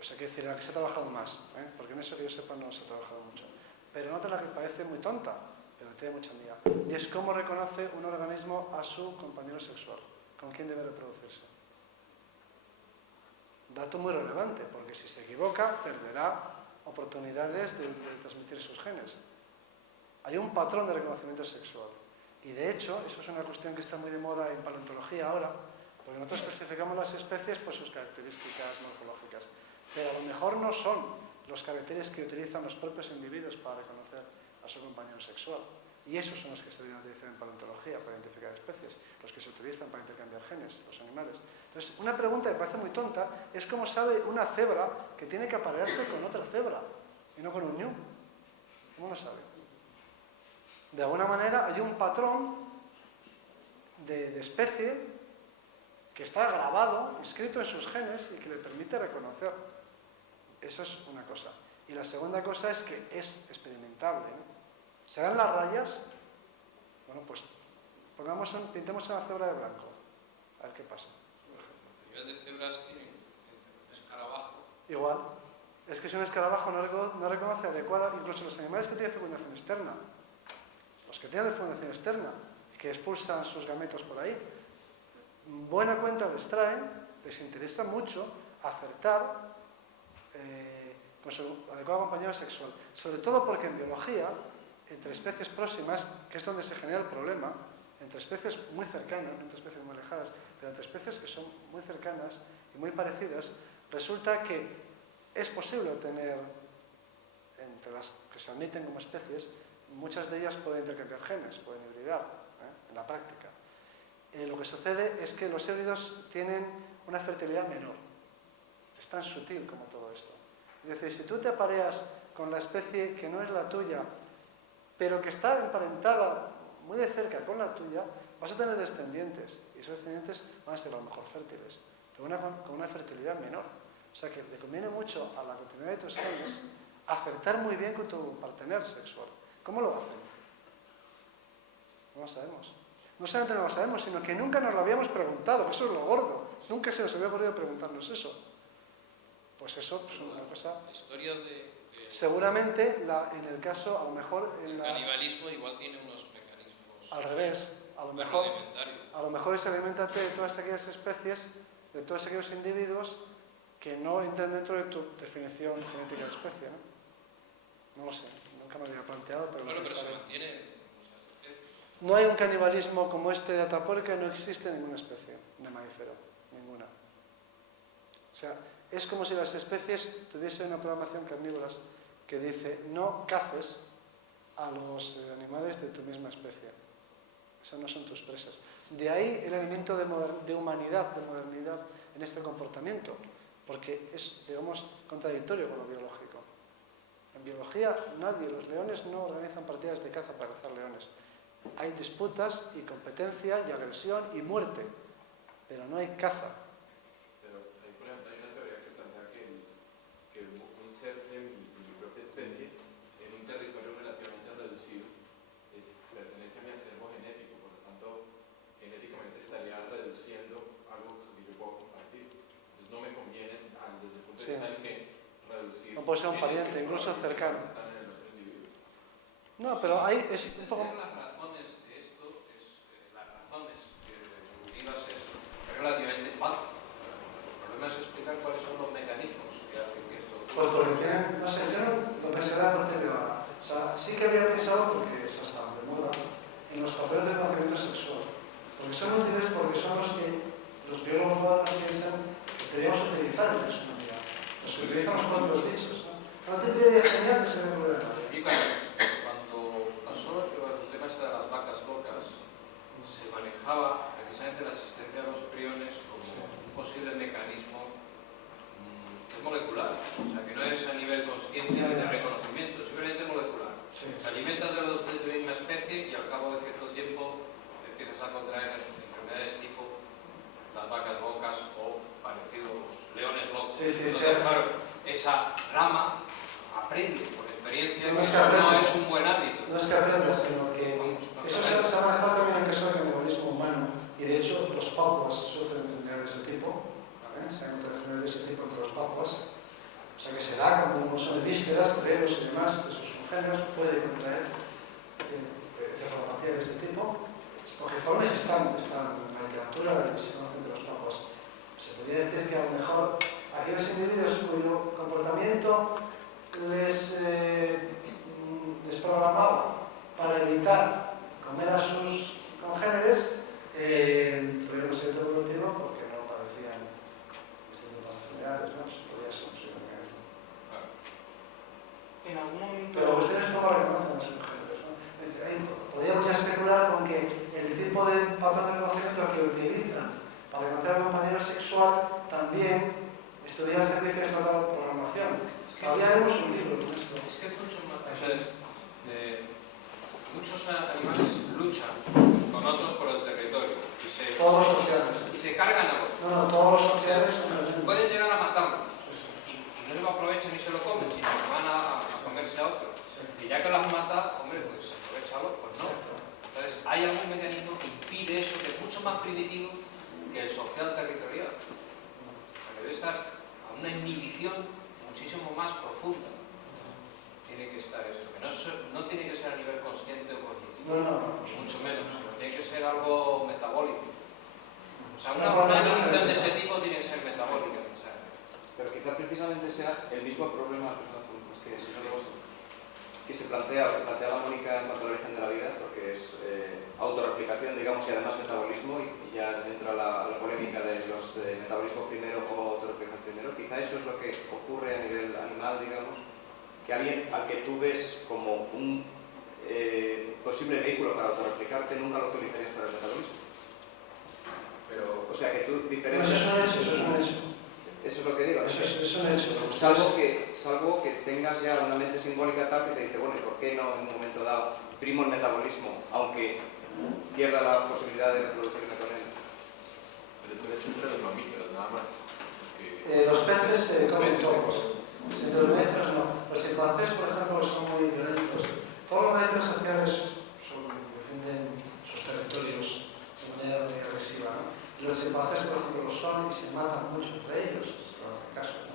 O sea, que decir, la que se ha trabajado más, porque en eso que yo sepa no se ha trabajado mucho. Pero en otra la que parece muy tonta, pero tiene mucha mía. Y es cómo reconoce un organismo a su compañero sexual, con quién debe reproducirse. Dato muy relevante, porque si se equivoca, perderá oportunidades de transmitir sus genes. Hay un patrón de reconocimiento sexual. Y de hecho, eso es una cuestión que está muy de moda en paleontología ahora, porque nosotros clasificamos las especies por sus características morfológicas. Pero a lo mejor no son los caracteres que utilizan los propios individuos para reconocer a su compañero sexual. Y esos son los que se deben utilizar en paleontología para identificar especies, los que se utilizan para intercambiar genes, los animales. Entonces, una pregunta que parece muy tonta es cómo sabe una cebra que tiene que aparearse con otra cebra y no con un ñu. ¿Cómo lo sabe? De alguna manera hay un patrón de especie que está grabado, inscrito en sus genes y que le permite reconocer. Eso es una cosa. Y la segunda cosa es que es experimentable, ¿no? ¿Serán las rayas? Bueno, pues pintemos una cebra de blanco. A ver qué pasa. A nivel de cebras tienen un escarabajo. Igual. Es que si un escarabajo no reconoce adecuada, incluso los animales que tienen fecundación externa, los que tienen fecundación externa, que expulsan sus gametos por ahí, buena cuenta les traen, les interesa mucho acertar con su adecuado compañero sexual. Sobre todo porque en biología, entre especies próximas, que es donde se genera el problema, entre especies muy cercanas, no entre especies muy alejadas, pero entre especies que son muy cercanas y muy parecidas, resulta que es posible obtener, entre las que se admiten como especies, muchas de ellas pueden intercambiar genes, pueden hibridar, en la práctica. Lo que sucede es que los híbridos tienen una fertilidad menor. Es tan sutil como todo esto. Es decir, si tú te apareas con la especie que no es la tuya, pero que está emparentada muy de cerca con la tuya, vas a tener descendientes. Y esos descendientes van a ser a lo mejor fértiles, pero con una fertilidad menor. O sea que le conviene mucho a la continuidad de tus genes acertar muy bien con tu partener sexual. ¿Cómo lo hacen? No lo sabemos. No solamente no lo sabemos, sino que nunca nos lo habíamos preguntado. Eso es lo gordo. Nunca se nos había ocurrido preguntarnos eso. Pues eso es una cosa... La historia de Seguramente, en el caso, a lo mejor... el canibalismo igual tiene unos mecanismos... Al revés. a lo alimentario. mejor es aliméntate de todas aquellas especies, de todos aquellos individuos que no entran dentro de tu definición genética de especie, ¿no? No lo sé, nunca me lo había planteado, pero Claro, lo pero se pensaré. mantiene muchas especies. No hay un canibalismo como este de Atapuerca, no existe ninguna especie de mamífero, ninguna. O sea, es como si las especies tuviesen una programación carnívora que dice no caces a los animales de tu misma especie. Esas no son tus presas. De ahí el elemento de humanidad, de modernidad en este comportamiento, porque es, digamos, contradictorio con lo biológico. En biología, los leones no organizan partidas de caza para cazar leones. Hay disputas y competencia y agresión y muerte, pero no hay caza. Pero ahí, por ejemplo, hay una teoría que plantea que un ser de mi propia especie, en un territorio relativamente reducido, pertenece a mi acervo genético, por lo tanto, genéticamente estaría reduciendo algo que yo puedo compartir. Entonces no me conviene, desde el punto de vista del gen, reducir. No puede ser un pariente, incluso cercano. Están en el otro individuo. No, pero ahí es un poco... Las razones de esto, las razones evolutivas es relativamente fácil. El problema es explicar cuáles son los mecanismos que hacen que esto... Pues porque tienen, no sé, yo no lo pensaré a partir de ahora. O sea, sí que había pensado, porque es hasta de moda, en los papeles de conocimiento sexual. Porque son útiles porque son los que los biólogos modernos piensan que deberíamos utilizar en la sexualidad. Los que utilizan los propios bichos, ¿no? No te pide genial que se me ocurre a nadie. Y cuando pasó el tema este de las vacas locas, se manejaba precisamente la existencia de los priones como un posible mecanismo molecular, o sea que no es a nivel consciente de reconocimiento, simplemente molecular. Te alimentas de la misma especie y al cabo de cierto tiempo empiezas a contraer enfermedades tipo las vacas locas o parecidos leones locos. Entonces, claro, esa rama aprende por experiencia que no es un buen hábito. No es que aprenda, sino que eso se ha manejado también en el caso del canibalismo humano, y de hecho los papuas sufren enfermedades de ese tipo. Se han encontrado enfermedades de ese tipo entre los papuas. O sea que se da cuando uno son de vísceras, cerebros y demás de sus congéneros, puede contraer encefalopatía de este tipo. Espongiformes están en la literatura y se conocen entre los papuas. Se podría decir que a lo mejor aquellos individuos cuyo comportamiento les programaba para evitar comer a sus congéneres, tuvieron un cierto evolutivo porque no padecían este tipo de enfermedades, ¿no? Se podría ser un cierto mecanismo. En algún momento... Pero ustedes no lo reconocen a sus congéneres, ¿no? Podríamos ya especular con que el tipo de patrón de reconocimiento que utilizan para reconocer al compañero sexual también estuviera al servicio de esta programación. Todavía haremos un libro con esto. Es que muchos animales luchan con otros por el territorio Todos los sociales. y se cargan a otros. No, todos los sociales son los mismos. Pueden llegar a matarlo y no se lo aprovechan ni se lo comen, sino que van a comerse a otro. Y ya que lo han matado, hombre, pues aprovechalo, pues no. Entonces, hay algún mecanismo que impide eso, que es mucho más primitivo que el social territorial. Que debe estar a una inhibición muchísimo más profunda. Tiene que estar esto, que no tiene que ser a nivel consciente o cognitivo, mucho menos, sino tiene que ser algo metabólico. O sea, una inhibición de ese tipo tiene que ser metabólica. Pero quizá precisamente sea el mismo problema que se plantea la Mónica en cuanto al origen de la vida, porque es autorreplicación, digamos, y además metabolismo, y ya entra la polémica de los metabolismo primero o autorreplicación primero. Quizá eso es lo que ocurre a nivel animal, digamos, que alguien al que tú ves como un posible vehículo para autorreplicarte nunca lo utilizarías para el metabolismo. Pero, o sea, que tú diferencias... Eso es un hecho. Eso es lo que digo. Eso es un hecho. Salvo que tengas ya una mente simbólica tal que te dice, bueno, ¿y por qué no en un momento dado primo el metabolismo, aunque pierda la posibilidad de reproducirme con él? Pero es un hecho entre los mamíferos, nada más. Los peces se comen todos. Entre los mamíferos no. Los chimpancés, por ejemplo, son muy violentos. Todos los mamíferos sociales defienden sus territorios de manera muy agresiva, ¿no? Y los chimpancés, por ejemplo, lo son y se matan mucho entre ellos, si no hacen caso, ¿no?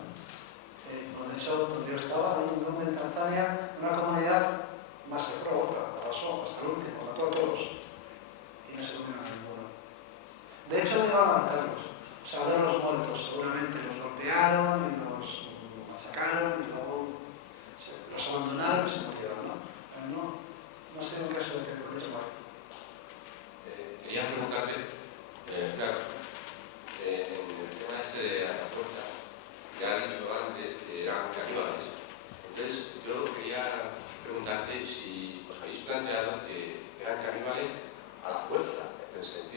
De hecho, donde yo estaba, ahí en Tanzania, una comunidad masacró a otra, arrasó hasta el último, mató a todos. Y no se lo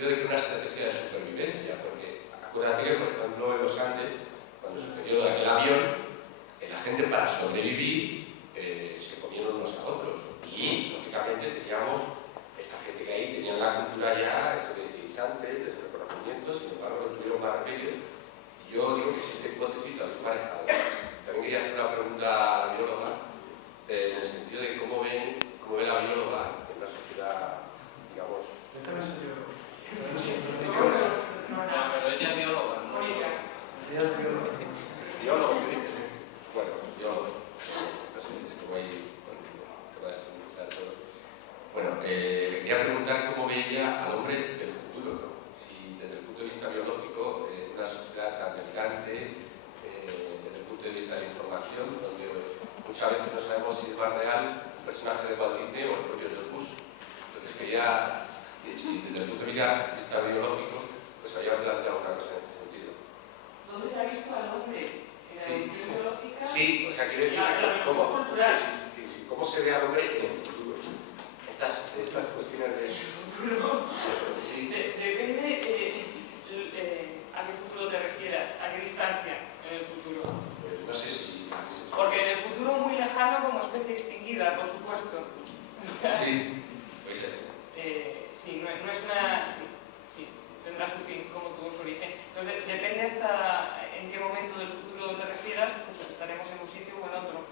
sentido de que una estrategia de supervivencia, porque acuérdate que, por ejemplo, en los Andes, cuando sucedió aquel avión, la gente para sobrevivir se comieron unos a otros. Y, lógicamente, teníamos esta gente que ahí tenían la cultura ya, esto que decís antes, del reconocimiento, sin embargo, no tuvieron más remedio. Y yo digo que si esta hipótesis la habéis manejado. También quería hacer una pregunta a la bióloga, en el sentido de cómo ve la bióloga en una sociedad, digamos... Yo también soy biólogo. Pero ella es bióloga, no Ella es bióloga. ¿Biólogo? ¿Qué dices? Bueno, biólogo. Entonces, como ahí, te voy a profundizar todo. Bueno, quería preguntar cómo ve ella al hombre del futuro, ¿no? Si desde el punto de vista biológico, una sociedad tan delgante, desde el punto de vista de la información, donde muchas veces no sabemos si es más real un personaje de Walt Disney o el propio George Bush. Entonces quería, si desde el punto de vista biológico, pues había planteado una cosa en este sentido. ¿Dónde se ha visto al hombre? ¿En la Sí. evolución biológica? Sí, o sea, quiero decir, ¿cómo se ve al hombre en el futuro? Estas cuestiones de futuro. Sí. Depende a qué futuro te refieras, a qué distancia en el futuro. No sé si... Porque en el futuro muy lejano como especie extinguida, por supuesto. O sea, Sí, pues así. sí, no es una... Sí, tendrá su fin, como tuvo su origen. Entonces, depende en qué momento del futuro te refieras, pues estaremos en un sitio o en otro.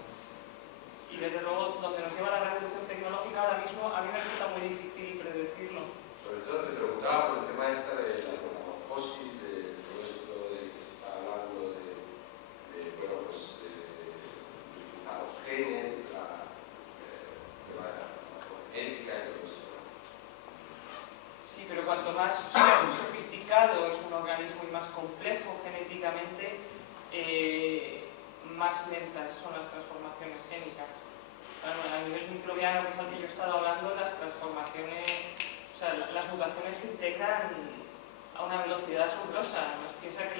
Y desde luego, donde nos lleva la revolución tecnológica ahora mismo, a mí me resulta muy difícil predecirlo. Sobre todo te preguntaba por el tema de la metamorfosis, de todo esto de que se está hablando bueno, pues, utilizar los genes, de la genética y todo eso. Sí, pero cuanto más sofisticado es un organismo y más complejo genéticamente, más lentas son las transformaciones génicas. Claro, a nivel microbiano, que es al que yo he estado hablando, las transformaciones, o sea, las mutaciones se integran a una velocidad asombrosa. Piensa que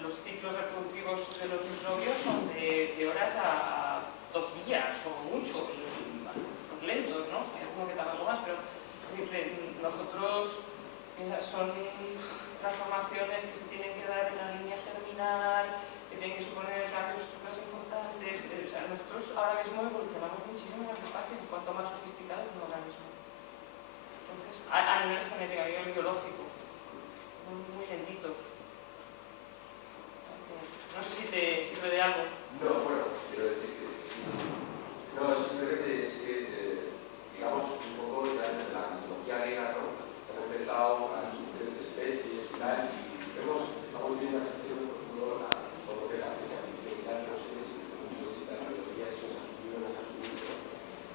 los ciclos reproductivos de los microbios son de horas a 2 días, como mucho, los lentos, ¿no? Hay alguno que tarda algo más, pero nosotros son transformaciones que se tienen que dar en la línea germinal, que tienen que suponer cambios estructurales importantes. O sea, nosotros ahora mismo evolucionamos muchísimo más despacio en cuanto más sofisticado es un organismo. Entonces, a nivel genético, a nivel biológico, muy lentitos. No sé si te sirve de algo. No, bueno, quiero decir que sí. No, simplemente es que, digamos, un poco ya desde la mitología griega, ¿no? Hemos empezado a discutir de especies y tal, y estamos viendo la gestión de todo lo que la identidad de los seres y desde el punto de vista de la biología, eso es asumido o no es asumido.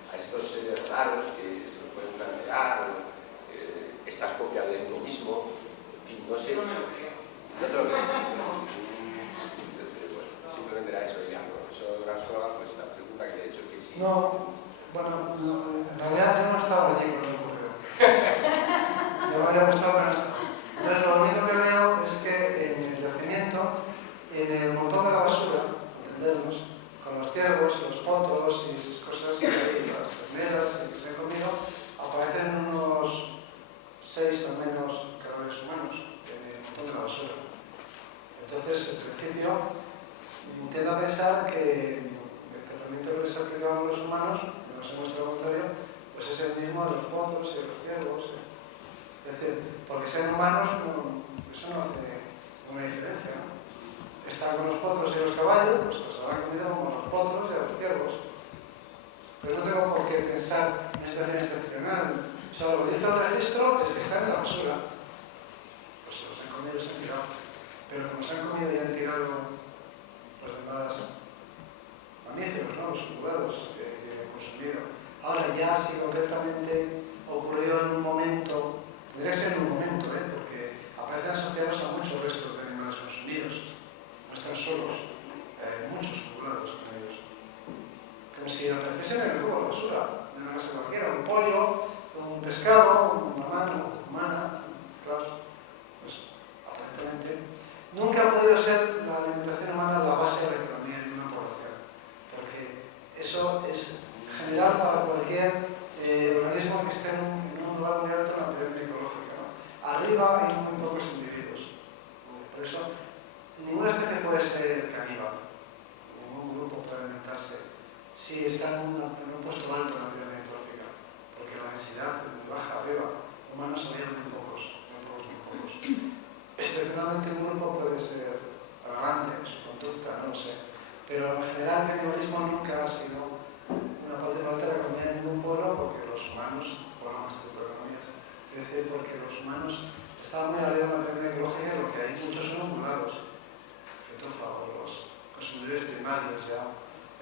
A estos seres raros que se nos pueden plantear, estas copias de uno mismo, en fin, no sé. No me lo creo. No te lo creo. Simplemente era eso, ya, profesor Grasola, pues la pregunta que le he hecho que sí. No, bueno, en realidad yo no estaba allí cuando ocurrió. Ya me había gustado, pero no estaba. Entonces lo único que veo es que en el yacimiento, en el montón de la basura, entendernos, con los ciervos, los potros y esas cosas que hay, las terneras y que se han comido, aparecen unos 6 o menos cadáveres humanos en el montón de la basura. Entonces, en principio, intento pensar que el tratamiento que les aplicamos a los humanos, no se muestra lo contrario, pues es el mismo de los potros y de los ciervos. Es decir, porque sean humanos, eso no hace una diferencia, ¿no? Están con los potros y los caballos, pues los habrán comido como a los potros y a los ciervos. Pero no tengo por qué pensar en una situación excepcional. O sea, lo que dice el registro es que están en la basura. Pues se los han comido y se han tirado. Pero como se han comido y han tirado los demás mamíferos, ¿no? Los ungulados que han consumido. Ahora, ya si concretamente ocurrió en un momento, tendría que ser en un momento, porque aparecen asociados a muchos restos de animales consumidos. No están solos, hay muchos ungulados con ellos. Como si apareciesen en el cubo de la basura, de una casa cualquiera, un pollo, un pescado, una mano humana, claro, pues aparentemente. Nunca ha podido ser la alimentación humana la base de la economía de una población, porque eso es general para cualquier organismo que esté en un lugar muy alto en la sí están en un puesto alto en la pirámide trófica, porque la densidad es muy baja arriba, humanos había muy pocos. Excepcionalmente un grupo puede ser aberrante en su conducta, no lo sé, pero en general el canibalismo nunca ha sido una parte de la economía de ningún pueblo, porque los humanos, bueno, más tipo de economías, es decir, porque los humanos estaban muy arriba en la pirámide ecológica, lo que hay muchos son acumulados, fetófagos, los consumidores primarios, ya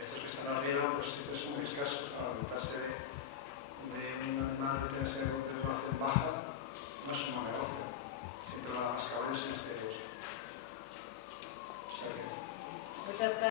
estos que están arriba, pues siempre son muy escasos. Alimentarse de un animal que tiene esa población baja no es un buen negocio. Siempre van a más caballos y más cerdos. O sea que... Muchas gracias.